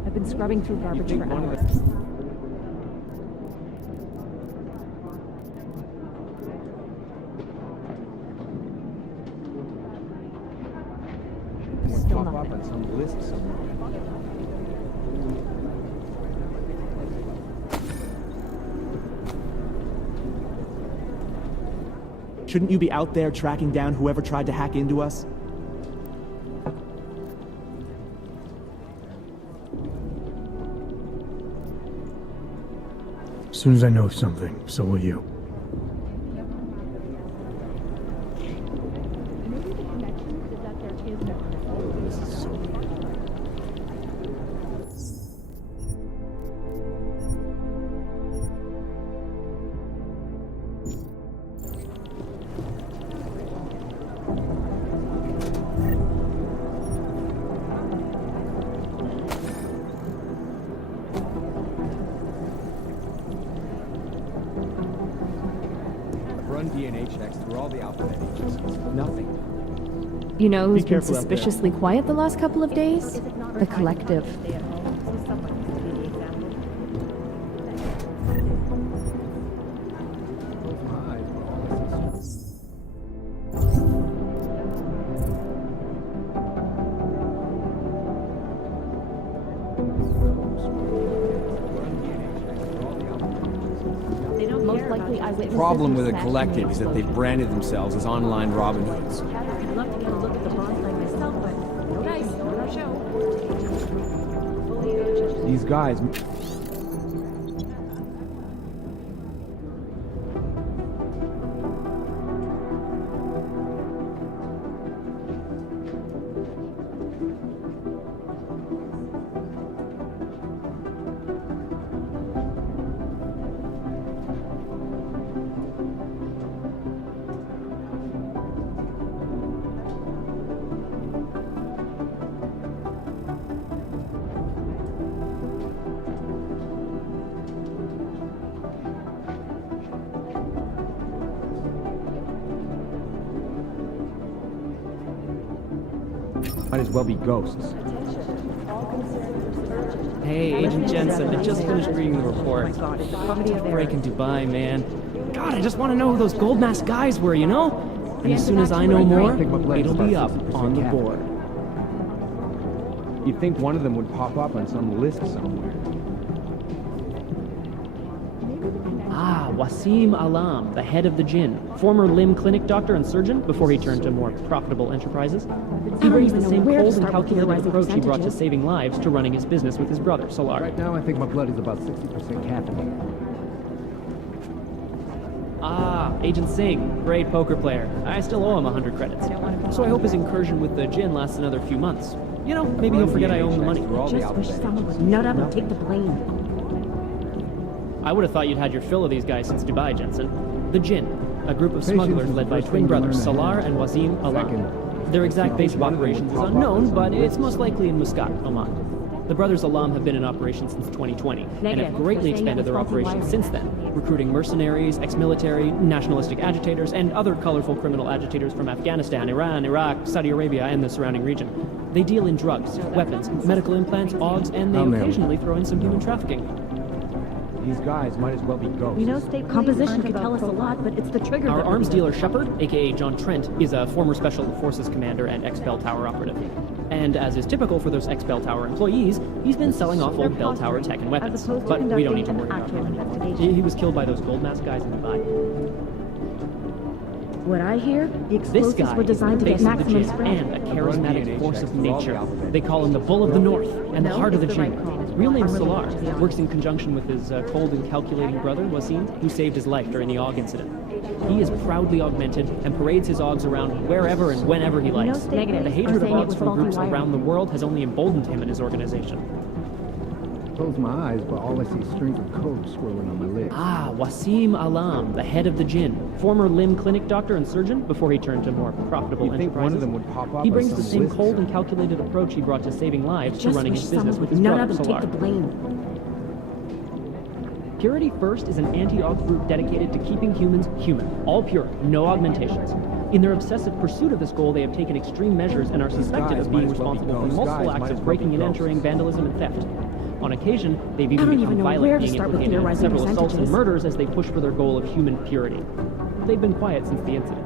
I've been scrubbing through garbage for hours. Still Pop up nothing. on some list somewhere. Shouldn't you be out there tracking down whoever tried to hack into us? As soon as I know something, so will you. Maybe the connection is that there is no connection. This is so weird. DNA checks through all the alphabet agencies. Nothing. You know who's Be been careful out there. suspiciously quiet the last couple of days? The Collective. Stay at home, so someone has to be the example. They don't Most care likely about eyewitnesses. Problem with who the smashed collective into is that the they've branded themselves as online Robin Hoods. I'd love to get a look at the boss like myself, but no dice, not our show. Fully urgent. These guys. Might as well be ghosts. Hey, Agent Jensen, I just finished reading the report. Break in Dubai, man. God, I just want to know who those gold mask guys were, you know? And as soon as I know more, it'll be up on the board. You'd think one of them would pop up on some list somewhere. Ah, Wasim Alam, the head of the Jinn, former limb clinic doctor and surgeon before he turned to more profitable enterprises. He brings the same cold and calculated approach he brought to saving lives to running his business with his brother, Solar. Right now, I think my blood is about 60% caffeinated. Ah, Agent Singh, great poker player. I still owe him 100 credits. So I hope his incursion with the Jinn lasts another few months. You know, maybe he'll forget I owe him the money. Just wish someone would nut up and take the blame. I would have thought you'd had your fill of these guys since Dubai, Jensen. The Jinn, a group of smugglers led by twin brothers Salar and Wasim Alam. Their exact base of operations is unknown, but it's most likely in Muscat, Oman. The brothers Alam have been in operation since 2020 and have greatly expanded their operations since then, recruiting mercenaries, ex-military, nationalistic agitators, and other colorful criminal agitators from Afghanistan, Iran, Iraq, Saudi Arabia, and the surrounding region. They deal in drugs, weapons, medical implants, augs, and they occasionally throw in some human trafficking. These guys might as well be ghosts. We know state composition could tell us a lot, but it's the trigger. Our that arms really dealer does. Shepard, aka John Trent, is a former Special Forces commander and ex-Bell Tower operative. And as is typical for those ex-Bell Tower employees, he's been selling off old Bell Tower tech and weapons. But we don't need to worry about him. He was killed by those gold mask guys in Dubai. What I hear, the This explosives guy were is the designed to face get of the maximum Jinn spread. and a charismatic force of nature. They call him the Bull of the North and the Heart of the Jinn. Real name Solar. Works in conjunction with his cold and calculating brother, Wasim, who saved his life during the AUG incident. He is proudly augmented and parades his AUGs around wherever and whenever he likes. The hatred of AUGs from groups around the world has only emboldened him and his organization. Close my eyes, but all I see is strings of code swirling on my lips. Ah, Wasim Alam, the head of the Jinn, former limb clinic doctor and surgeon before he turned to more profitable You'd think enterprises. one of them would pop up He on brings some the same list cold and somewhere. calculated approach he brought to saving lives to Just running wish his business someone with his would nut brother up and Solar. take the blame. Purity First is an anti-AUG group dedicated to keeping humans human, all pure, no augmentations. In their obsessive pursuit of this goal, they have taken extreme measures and are suspected of being responsible for multiple acts of breaking and entering, vandalism, and theft. On occasion, they've even don't become even know where violent, to being start with implicated in theorizing several assaults and percentages. murders as they push for their goal of human purity. They've been quiet since the incident.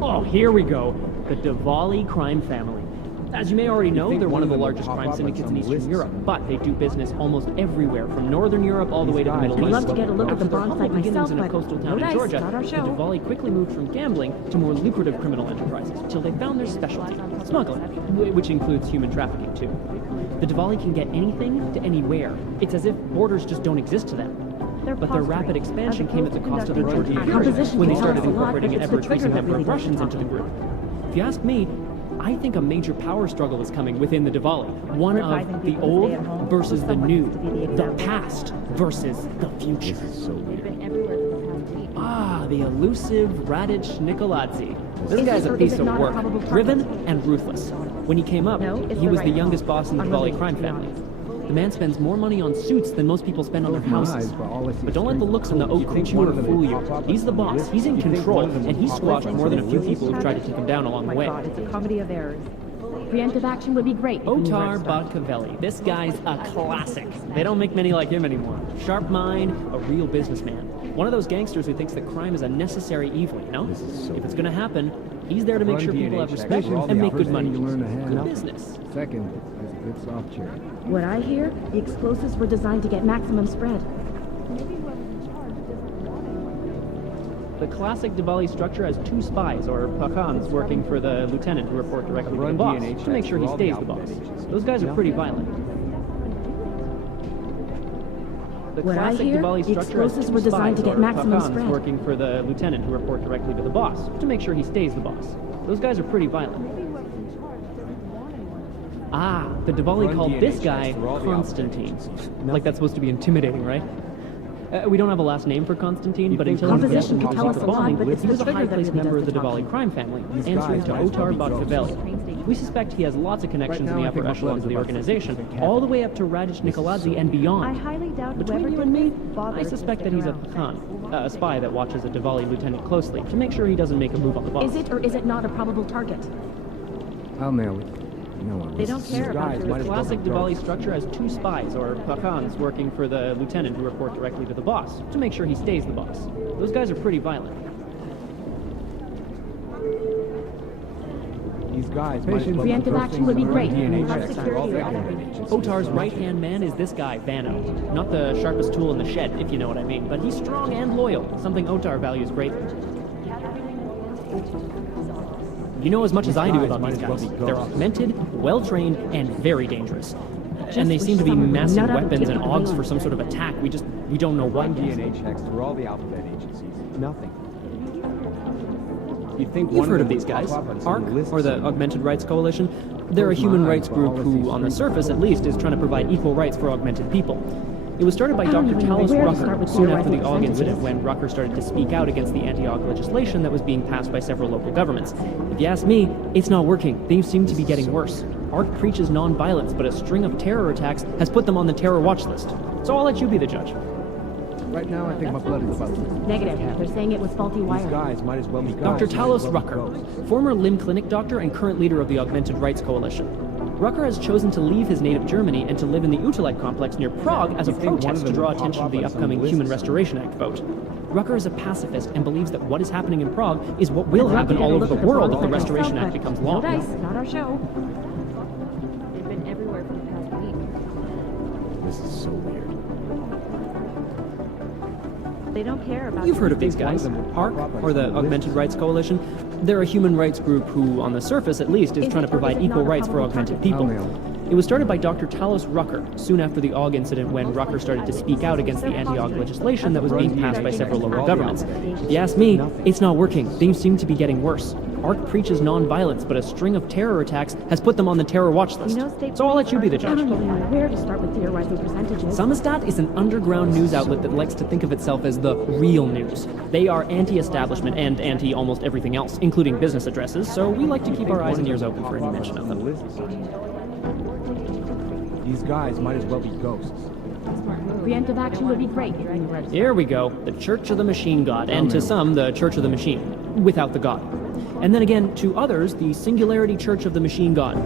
Oh, here we go. The Diwali crime family. As you may already know, they're one of the largest crime syndicates in Eastern Europe, but they do business almost everywhere, from Northern Europe all the way to the Middle I'd East. love to get a look at the After their bomb humble site beginnings myself, in a but coastal no town in dice, Georgia, not our the show. Diwali quickly moved from gambling to more lucrative criminal enterprises, till they found their specialty, smuggling, which includes human trafficking too. The Diwali can get anything to anywhere. It's as if borders just don't exist to them. But their rapid expansion came at the cost of their Georgian leadership when they started incorporating an ever-increasing number of Russians into the group. If you ask me, I think a major power struggle is coming within the Diwali. One of the old versus the new. The past versus the future. So weird. Ah, the elusive Radic Nikoladze. This guy's a piece of work, driven and ruthless. When he came up, he was the youngest boss in the Diwali crime family. The man spends more money on suits than most people spend on their houses. But don't let the looks in the haute couture fool you. He's the boss, he's in control, and he's squashed more than a few people who've tried to take him down along the way. God, it's a comedy of errors. Preemptive action would be great. Otar Botkavelli. This guy's a classic. They don't make many like him anymore. Sharp mind, a real businessman. One of those gangsters who thinks that crime is a necessary evil, you know? If it's gonna happen, he's there to make sure people have respect and make good money. Good business. Second is a good soft chair. What I hear, the explosives were designed to get maximum spread. The classic Diwali structure has 2 spies, or Pakhans, working for the lieutenant who report directly to the boss, to make sure he stays the boss. Those guys are pretty violent. The What I classic hear, Diwali the structure has explosives 2 were designed to spies, get or maximum Pakhans, spread. working for the lieutenant who report directly to the boss, to make sure he stays the boss. Those guys are pretty violent. Ah, the Diwali called this guy Constantine. Like that's supposed to be intimidating, right? We don't have a last name for Constantine, but until his death in could tell us a lot, but it's he was the a trigger that high-placed really member does of the the Diwali talking. crime family, answering to Otar Botkavelli. We suspect he has lots of connections in the upper echelons of the organization, all the way up to Radish Nikoladze and I beyond. highly doubt Between whoever you did and me, this bothered I to suspect stick that he's a around. Pakhan, a spy that watches a Diwali lieutenant closely to make sure he doesn't make a move on the boss. Is it or is it not a probable target? I'll nail it. No, They don't care about The your classic Diwali structure has 2 spies, or Pakhans, working for the lieutenant who report directly to the boss, to make sure he stays the boss. Those guys are pretty violent. These guys Preemptive action would be great. Otar's right-hand man is this guy, Vano. Not the sharpest tool in the shed, if you know what I mean, but he's strong and loyal, something Otar values greatly. You know as much as I do about these guys. They're augmented, well-trained, and very dangerous. And they seem to be massive weapons and augs for some sort of attack. We don't know what. DNA checks through all the alphabet agencies. Nothing. You'd think You've heard of these guys. ARC, or the Augmented Rights Coalition. They're a human rights group who, on the surface at least, is trying to provide equal rights for augmented people. It was started by Dr. Talos Rucker soon after the AUG incident, when Rucker started to speak out against the anti-AUG legislation that was being passed by several local governments. If you ask me, it's not working. Things seem to be getting worse. ARC preaches non-violence, but a string of terror attacks has put them on the terror watch list. So I'll let you be the judge. Right now, I think my blood is about to... Negative. They're saying it was faulty These wiring. guys might as well be Dr. Talos Rucker, former limb clinic doctor and current leader of the Augmented Rights Coalition. Rucker has chosen to leave his native Germany and to live in the Utilite complex near Prague as a protest to draw attention to the upcoming Human Restoration Act vote. Rucker is a pacifist and believes that what is happening in Prague is what will happen all over the world if the Restoration Act becomes law. No dice, not our show. They've been everywhere for the past week. This is so weird. They don't care about You've heard of these guys. ARC, or the Augmented Rights Coalition. They're a human rights group who, on the surface at least, is trying to provide equal rights for augmented people. It was started by Dr. Talos Rucker soon after the AUG incident, when Rucker started to speak out against the anti-AUG legislation that was being passed by several local governments. If you ask me, it's not working. Things seem to be getting worse. ARC preaches non-violence, but a string of terror attacks has put them on the terror watch list. So I'll let you be the I judge. don't even know where to start with theorizing percentages. Samizdat is an underground news outlet that likes to think of itself as the real news. They are anti-establishment and anti-almost everything else, including business addresses, so we like to keep our eyes and ears open for any mention of them. These guys might as well be ghosts. Preemptive action would be great. Here we go, the Church of the Machine God, and to some, the Church of the Machine, without the God. And then again, to others, the Singularity Church of the Machine God.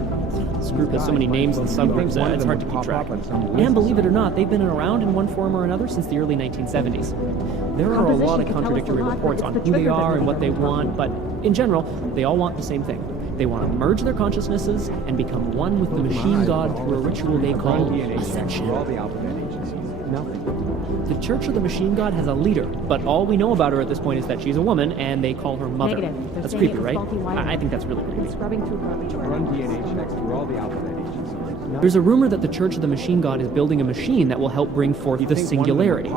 This group has so many names and subgroups that it's hard to keep track. And believe it or not, they've been around in one form or another since the early 1970s. There are a lot of contradictory reports on who they are and what they want, but in general, they all want the same thing. They want to merge their consciousnesses and become one with the Machine God through a ritual they call Ascension. The Church of the Machine God has a leader, but all we know about her at this point is that she's a woman, and they call her Mother. Negative. That's creepy, right? I think that's really creepy. Scrubbing through garbage. Run DNA checks through all the alphabet agencies. There's a rumor that the Church of the Machine God is building a machine that will help bring forth the Singularity.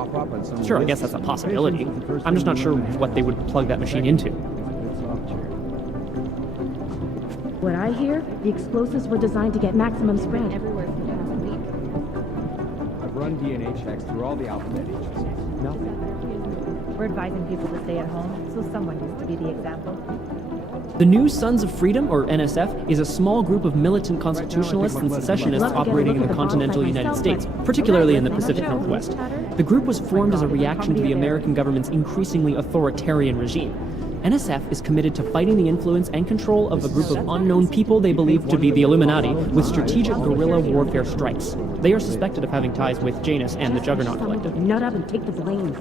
Sure, I guess that's a possibility. I'm just not sure what they would plug that machine into. What I hear, the explosives were designed to get maximum spread. everywhere for the past week. I've run DNA checks through all the alphabet agencies. Nothing. We're advising people to stay at home, so someone needs to be the example. The New Sons of Freedom, or NSF, is a small group of militant constitutionalists and secessionists operating in the continental United States, particularly in the Pacific Northwest. The group was formed as a reaction to the American government's increasingly authoritarian regime. NSF is committed to fighting the influence and control of a group of unknown people they believe to be the Illuminati with strategic guerrilla warfare strikes. They are suspected of having ties with Janus and the Juggernaut Collective. Nut up and take the blame.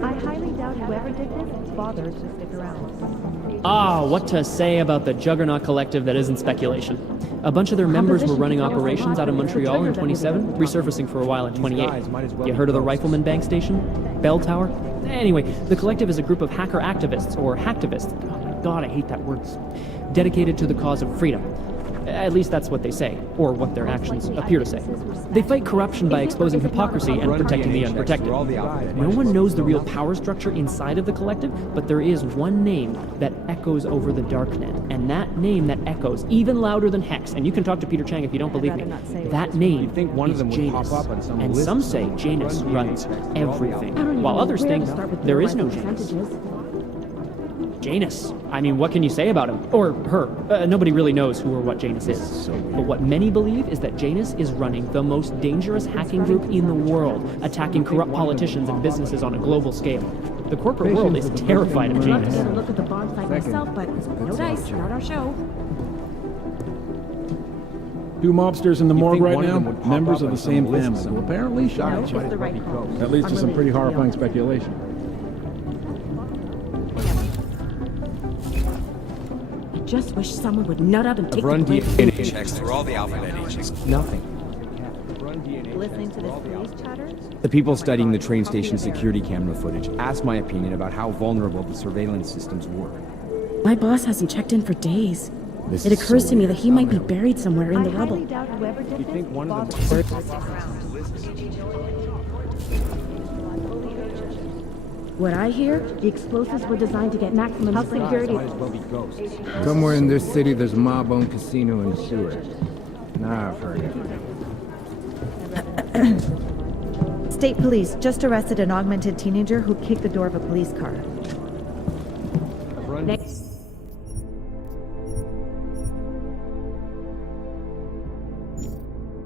I highly doubt whoever did this bothered to stick around. Ah, what to say about the Juggernaut Collective that isn't speculation. A bunch of their members were running operations out of Montreal in 27, resurfacing for a while in 28. You heard of the Rifleman Bank Station? Bell Tower? Anyway, the Collective is a group of hacker activists, or hacktivists. Oh my god, I hate that word. Dedicated to the cause of freedom. At least that's what they say, or what their actions appear to say. They fight corruption by exposing hypocrisy and protecting the unprotected. No one knows the real power structure inside of the Collective, but there is one name that echoes over the darknet, and that name that echoes even louder than Hex, and you can talk to Peter Chang if you don't believe me, that name is Janus. And some say Janus runs everything, while others think there is no Janus. Janus. I mean, what can you say about him? Or her. Nobody really knows who or what Janus is. But what many believe is that Janus is running the most dangerous hacking group in the world, attacking corrupt politicians and businesses on a global scale. The corporate world is terrified of Janus. I'd look at the bomb site myself, but no dice, not our show. Two mobsters in the morgue right now, members of the same family, who apparently shot each other. That leads to some pretty horrifying speculation. Just wish someone would nut up and take Run the blame. DNA checks through all the alphabet agents. Nothing. Listening to this police chatter? The people studying the train station security camera footage asked my opinion about how vulnerable the surveillance systems were. My boss hasn't checked in for days. This It is occurs so to me that he might be buried somewhere in the I highly rubble. doubt whoever did You this think one of bothered them- to stick around. What I hear, the explosives were designed to get maximum security. Might as well be ghosts. Somewhere in this city, there's mob-owned casino and sewer. Nah, I've heard it. State police just arrested an augmented teenager who kicked the door of a police car. Next.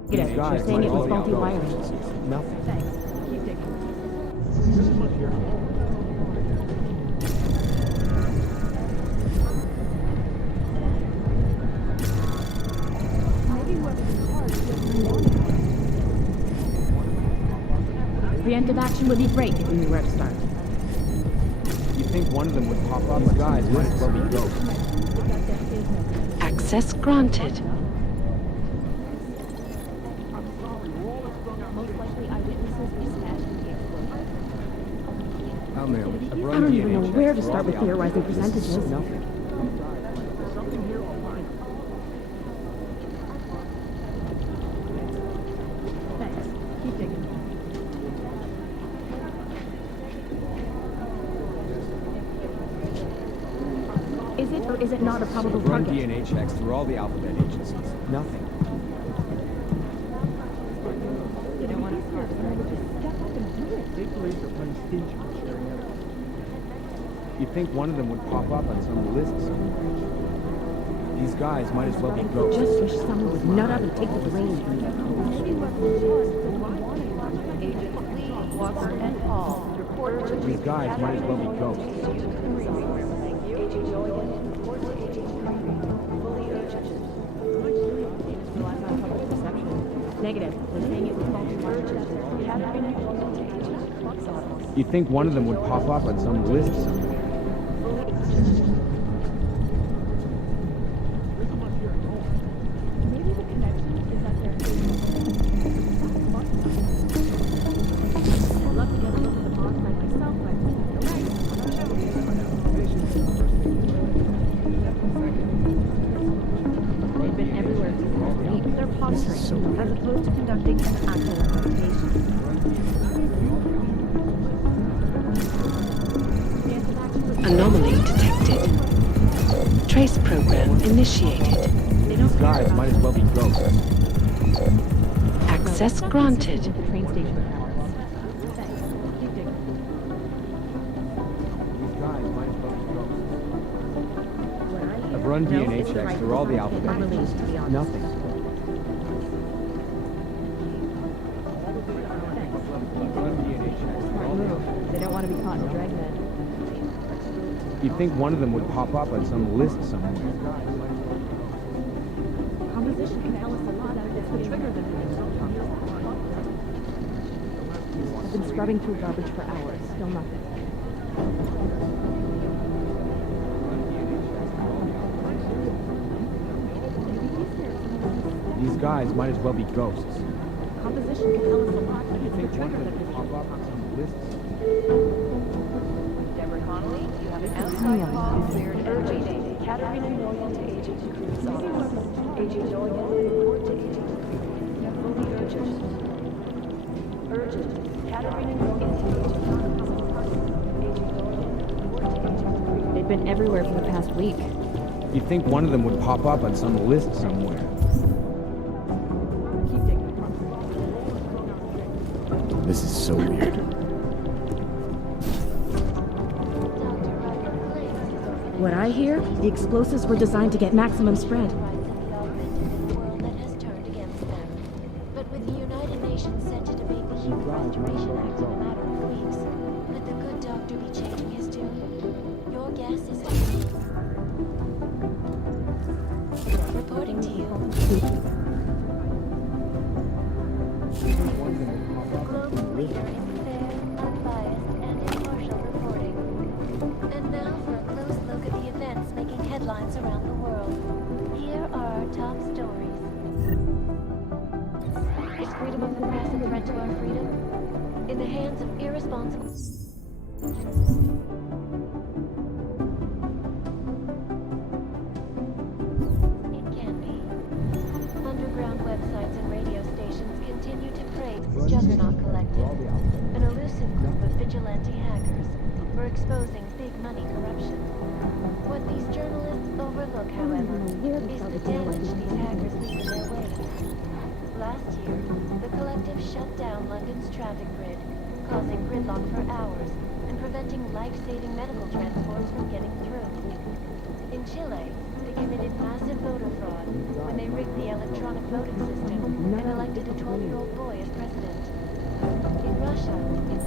You're saying it was faulty wiring. Nothing. Thanks. Keep digging. Preemptive action would be great if we knew where to start. You think one of them would pop up? These guys might as well be ghosts. Access granted. I'll nail it. I don't even know where to start with theorizing percentages. Thanks. Keep digging. Is it or is it not a probable Run target? DNA checks through all the alphabet agencies. Nothing. You don't want to start. Just step up and do it. State police are plenty stingy with sharing evidence. You think one of them would pop up on some list somewhere? These guys might as well be ghosts. Just wish someone would nut up and take the blame. Agents Lee, Walker, and Hall report to These guys might as well be ghosts. Negative. They're saying it was faulty wiring. You think one of them would pop up on some list somewhere? Maybe the connection is that they're... I'd love to get a look at the bomb site myself, but no dice. They've been everywhere since last week. They're posturing, as opposed to conducting an actual investigation. Anomaly detected. Trace program initiated. These guys might as well be ghosts. Access granted. The train station cameras. Run No, DNA it's the checks right through all the one. alphabet. Unreleased, to be honest. Nothing. Run DNA checks through all the alphabet. They don't want to be caught in dragnet. You'd think one of them would pop up on some list somewhere. Composition can tell us a lot. It's the trigger that I've been scrubbing through garbage for hours. Still nothing. These guys might as well be ghosts. Composition can tell us a lot. You'd It's the think one trigger of that them would pop up on some list Deborah Connolly, you have an outside call cleared urgent. Katerina Noyan to Agent Cruz's office. Agent Noyan, report to Agent Cruz. Fully urgent. Urgent. Katerina Noyan to Agent Cruz. Agent Noyan, report to Agent Cruz. They've been everywhere for the past week. You'd think one of them would pop up on some list somewhere. This is so weird. What I hear, the explosives were designed to get maximum spread. World that has turned against them. But with the United Nations set to debate the Human Restoration Act in a matter of weeks, could the good doctor be changing his tune? Your guess is reporting to you. Global leader in fair, unbiased, and impartial reporting. And now for a close look at the events making headlines around the world. Here are our top stories. Is freedom of the press a threat to our freedom? In the hands of irresponsible... It can be. Underground websites and radio stations continue to praise the Juggernaut Collective, an elusive group of vigilante hackers for exposing big money corruption. What these journalists overlook, however, is the damage these hackers leave in their wake. Last year, the collective shut down London's traffic grid, causing gridlock for hours and preventing life-saving medical transports from getting through. In Chile, they committed massive voter fraud when they rigged the electronic voting system and elected a 12-year-old boy as president. In Russia,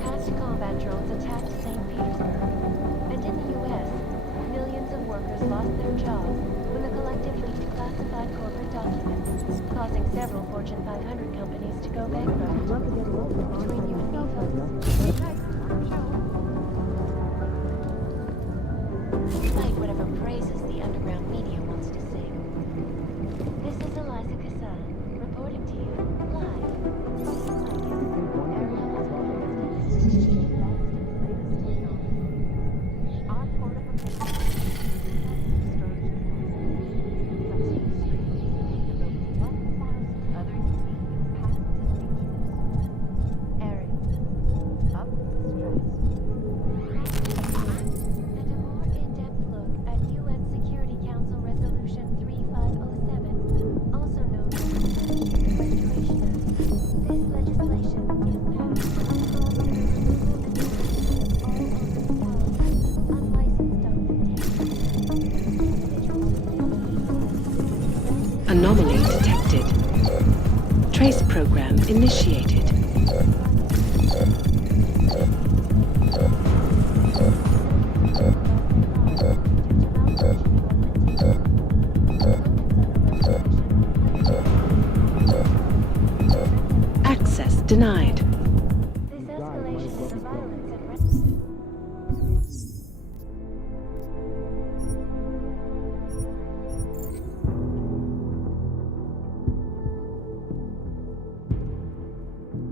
past combat drones attacked St. Petersburg. And in the U.S., millions of workers lost their jobs when the collective leaked classified corporate documents, causing several Fortune 500 companies to go bankrupt. Between you and me, folks. Despite whatever praises the underground media wants to sing. This is Eliza Kassan, reporting to you live. Anomaly detected. Trace program initiated. Access denied. This escalation in the violence and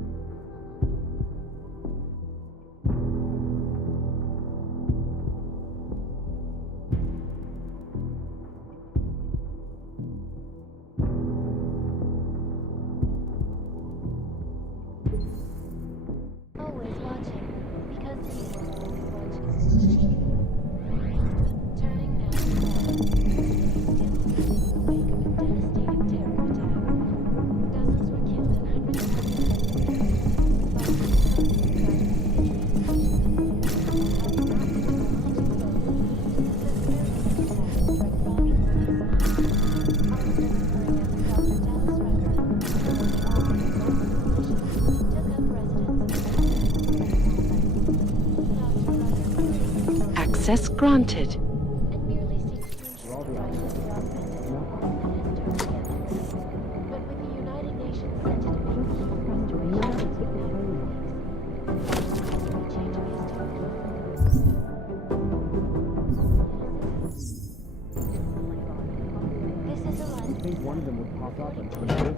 Access granted. and merely seeks to ensure the rights of the authentic and historic evidence. But with the United Nations set to This is a line. I think one of them would pop up and turn it.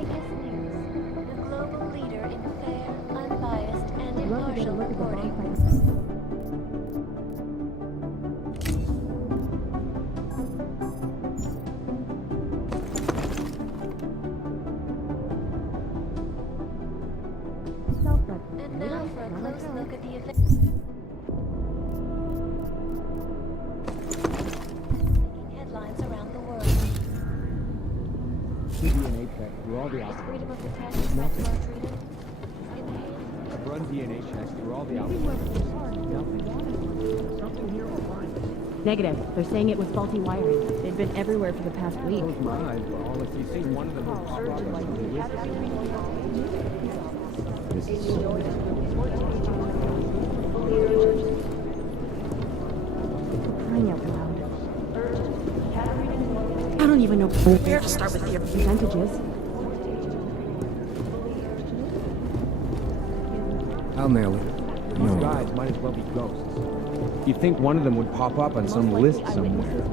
The global leader in fair, unbiased, and impartial reporting. And now for a close look at the event. Making headlines around the world. DNA check through all the outlets. Freedom of the press is maximum freedom. In the hand. I've run DNA checks through all the outlets. Nothing. Something here will find. Negative. They're saying it was faulty wiring. They've been everywhere for the past week. Close my eyes, but all if you see one of them would pop up and something This is so Crying out loud. I don't even know where to start with your percentages. I'll nail it. These guys might as well be ghosts. You'd think one of them would pop up on some list somewhere.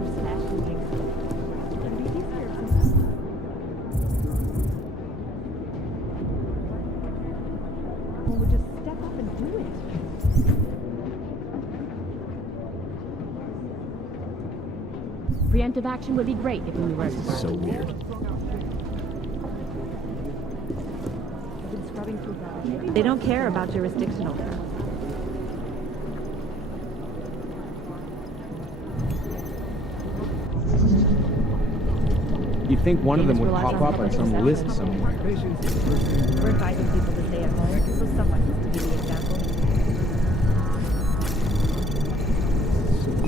Would just step up and do it. Preemptive action would be great if we were where to start. So weird. I've been scrubbing through that. They don't care about jurisdictional. You'd think one of them would pop up on some list somewhere. We're advising people to stay at home, so someone has to be the example.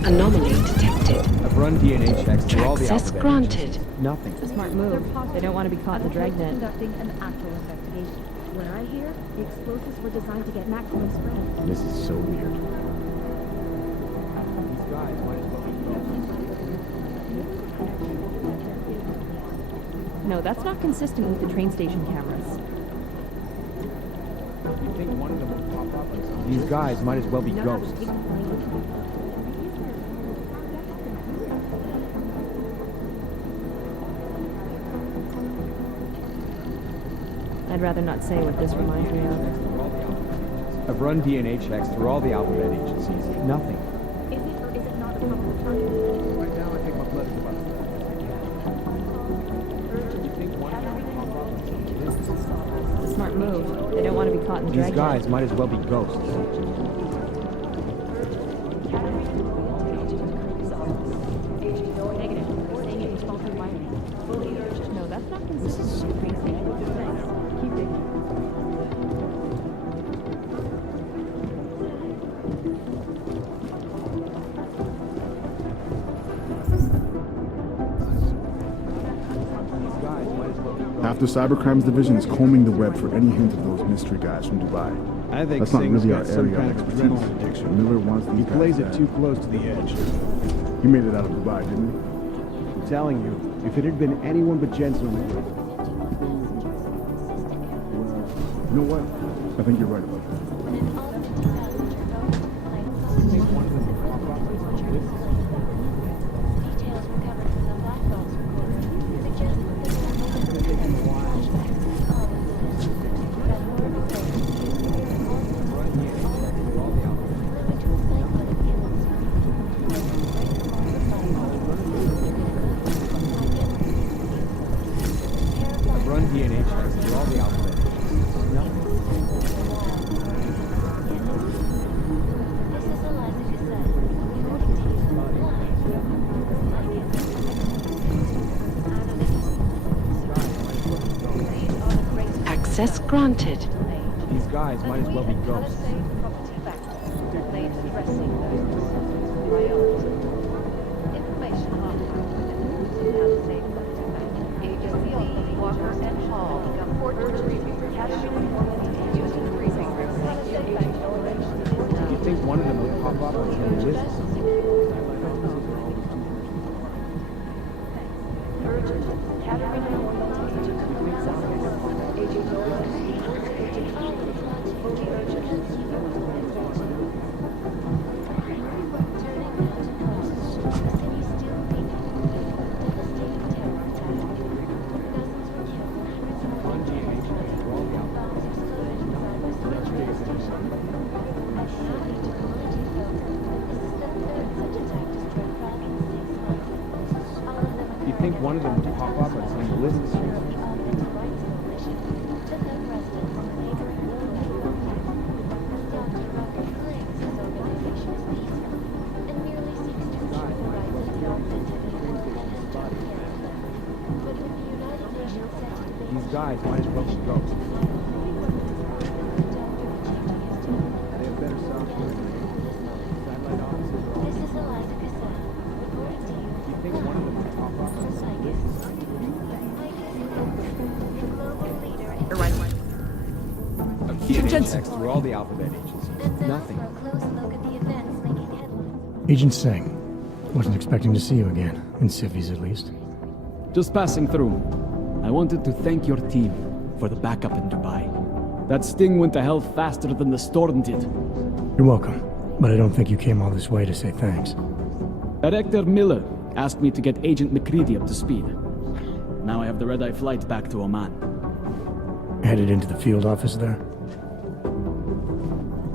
Anomaly detected. I've run DNA checks through all the Access alphabet. granted. Nothing. A smart move. They don't want to be caught in the dragnet. Conducting an actual investigation. What I hear, the explosives were designed to get maximum spread. This is so weird. These guys might as well be ghosts. No, that's not consistent with the train station cameras. You'd think one of them would pop up on some These guys might as well be ghosts. I'd rather not say what this reminds me of. I've run DNA checks through all the alphabet agencies. Nothing. Is it or is it not a problem of time? Right now, I think my blood is about to You think one of them would pop up on some list? A smart move. They don't want to be caught in the These dragnet. guys might as well be ghosts. Negative. They're saying it was faulty wiring. No, that's not consistent with the train station. Keep it. After Cybercrime's division is combing the web for any hint of those mystery guys from Dubai. I think That's not Singh's really our got some area kind of of expertise. adrenaline addiction. Miller wants these He guys plays it dead. too close to the edge. He made it out of Dubai, didn't he? I'm telling you, if it had been anyone but Jensen, we would. You know what? I think you're right about that. Details recovered from the black box recorder suggest that the I've run DNA checks through all the alphabet agencies. Nothing. This is a lie that is said. Access granted. These guys might as well be ghosts. You think one of them would pop up on some list? You think one of them would pop up on some lists? These guys might as well be ghosts. They have better software. Satellite offices are all... You think one of them would pop up on some lists? Agent Jensen! Through all the alphabet agencies. Nothing. Agent Singh. Wasn't expecting to see you again. In civvies, at least. Just passing through. I wanted to thank your team for the backup in Dubai. That sting went to hell faster than the storm did. You're welcome. But I don't think you came all this way to say thanks. Director Miller asked me to get Agent McCready up to speed. Now I have the red-eye flight back to Oman. Headed into the field office there?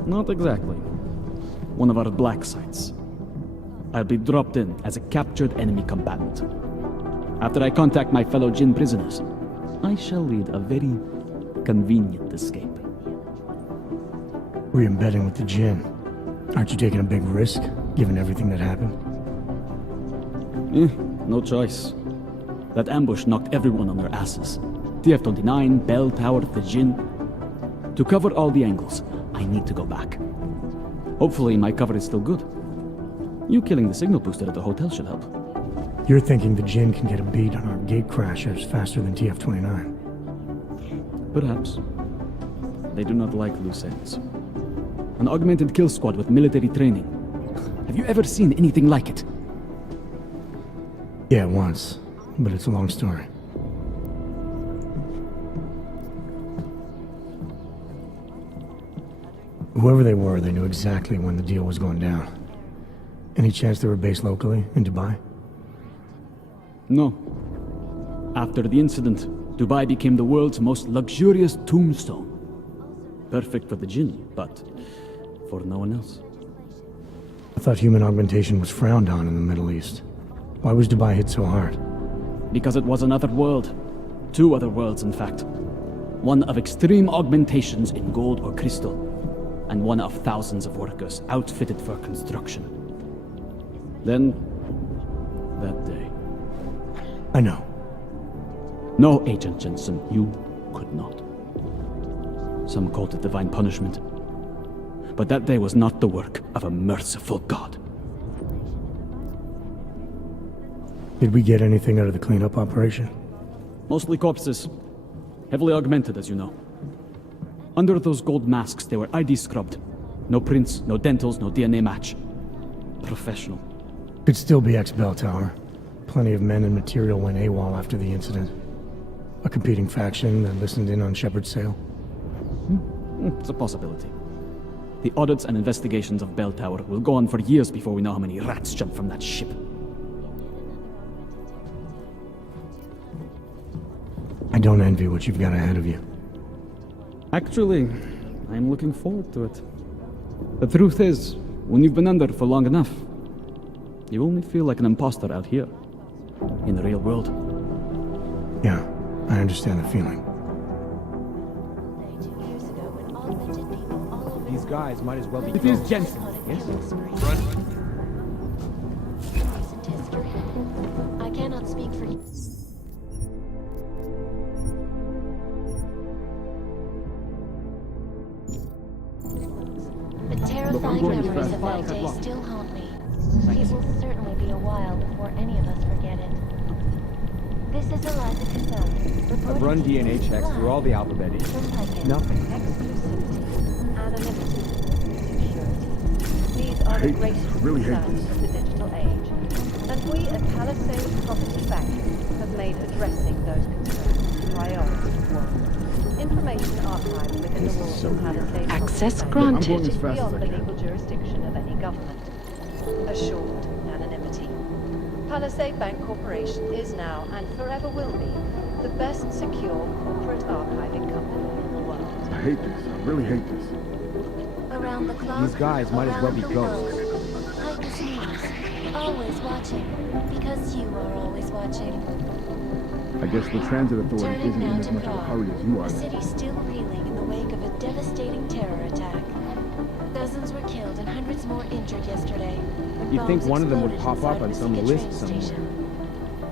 Not exactly. One of our black sites. I'll be dropped in as a captured enemy combatant. After I contact my fellow Jinn prisoners, I shall lead a very convenient escape. Re-embedding with the Jinn. Aren't you taking a big risk, given everything that happened? No choice. That ambush knocked everyone on their asses. TF29, Bell Tower, the Jinn. To cover all the angles, I need to go back. Hopefully my cover is still good. You killing the signal booster at the hotel should help. You're thinking the Jinn can get a beat on our gate crashers faster than TF29. Perhaps. They do not like loose ends. An augmented kill squad with military training. Have you ever seen anything like it? Yeah, once. But it's a long story. Whoever they were, they knew exactly when the deal was going down. Any chance they were based locally, in Dubai? No. After the incident, Dubai became the world's most luxurious tombstone. Perfect for the Jinn, but for no one else. I thought human augmentation was frowned on in the Middle East. Why was Dubai hit so hard? Because it was another world. Two other worlds, in fact. One of extreme augmentations in gold or crystal, and one of thousands of workers outfitted for construction. Then, that day. I know. No, Agent Jensen, you could not. Some called it divine punishment. But that day was not the work of a merciful God. Did we get anything out of the cleanup operation? Mostly corpses. Heavily augmented, as you know. Under those gold masks, they were ID scrubbed. No prints, no dentals, no DNA match. Professional. Could still be ex-Bell Tower. Plenty of men and material went AWOL after the incident. A competing faction that listened in on Shepard's sale. It's a possibility. The audits and investigations of Bell Tower will go on for years before we know how many rats jumped from that ship. I don't envy what you've got ahead of you. Actually, I'm looking forward to it. The truth is, when you've been under for long enough, you only feel like an imposter out here, in the real world. Yeah, I understand the feeling. These guys might as well be... It is Jensen, yes? Run. I cannot speak for you. that day still haunt me. It will certainly be a while before any of us forget it. This is Eliza Cassan. I've run DNA checks through all the alphabet agents. Nothing. Exclusivity, anonymity, security. These are the great concerns of the digital age. And we at Palisade Property Bank have made addressing those concerns a priority one. Information archived within the walls of Palisade Access Property granted. Bank is beyond the legal jurisdiction of any government. Assured anonymity. Palisade Bank Corporation is now and forever will be the best secure corporate archiving company in the world. I hate this. I really hate this. Around the clock, These guys might as well be ghosts. Picus News. Always watching. Because you are always watching. I guess the transit authority Turning isn't in now as to much of a Prague, hurry as you a are. city still reeling in the wake of a devastating terror attack. Dozens were killed and hundreds more injured yesterday. when You'd think bombs one of them would exploded pop up inside on some Misija list train somewhere. station.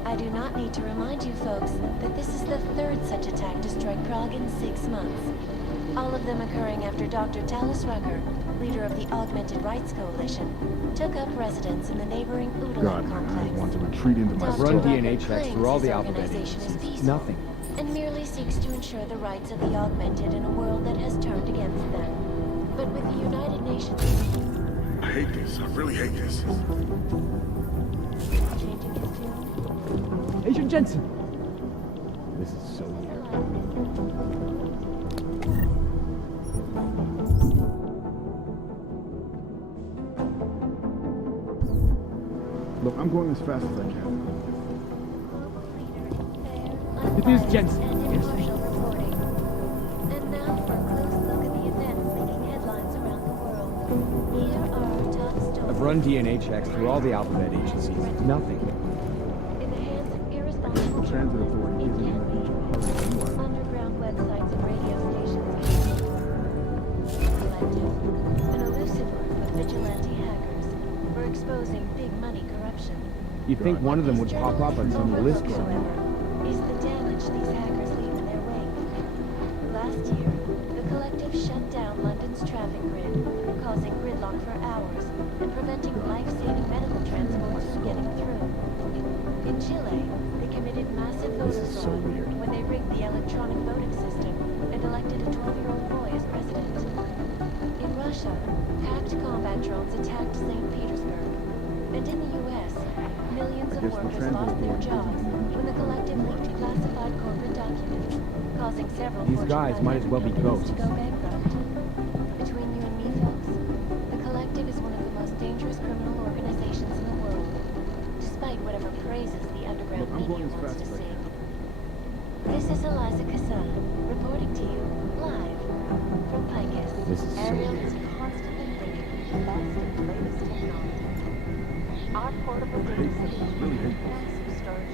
I do not need to remind you folks that this is the third such attack to strike Prague in 6 months. All of them occurring after Dr. Talis Rucker, leader of the Augmented Rights Coalition, took up residence in the neighboring Udala God, man, I complex. want to retreat into my I've run Dr. DNA Rucker checks claims through all his the alphabet organization is agencies. peaceful Nothing. and merely seeks to ensure the rights of the augmented in a world that has turned against them. But with the United Nations I hate this. I really hate this. changing his tune, Agent Jensen! This is so weird. Look, I'm going as fast as I can. It is Jensen. and impartial reporting. And now for a close look at the events making headlines around the world. Here are our top stories. I've run DNA checks through all the alphabet agencies. Nothing. In the hands of irresponsible Transit journalists, authority it isn't in can as be. much of a hurry as you are. Underground websites and radio stations can be. Collective, an elusive group of vigilante hackers, for exposing big money corruption. You'd think one of them would pop up on some list Overlooked, somewhere. however, is the damage these hackers leave in their wake. Last year, the collective shut down London's traffic grid, causing gridlock for hours and preventing life-saving medical transports from getting through. In Chile, they committed massive voter fraud when they rigged the electronic voting system and elected a 12-year-old boy as president. In Russia, hacked combat drones attacked St. Petersburg. And in the U.S., millions of workers lost their jobs when the collective leaked classified corporate documents, causing several These Fortune guys might as well be 500 companies to ghosts. go bankrupt. Between you and me, folks, the collective is one of the most dangerous criminal organizations in the world, despite whatever praises the underground Look, I'm going media as wants fast to as I sing. can. This is Eliza Cassan, reporting to you live from Picus. This is so Ariel weird. is constantly bringing you the best and latest technology. Our portable data I really hate this. massive storage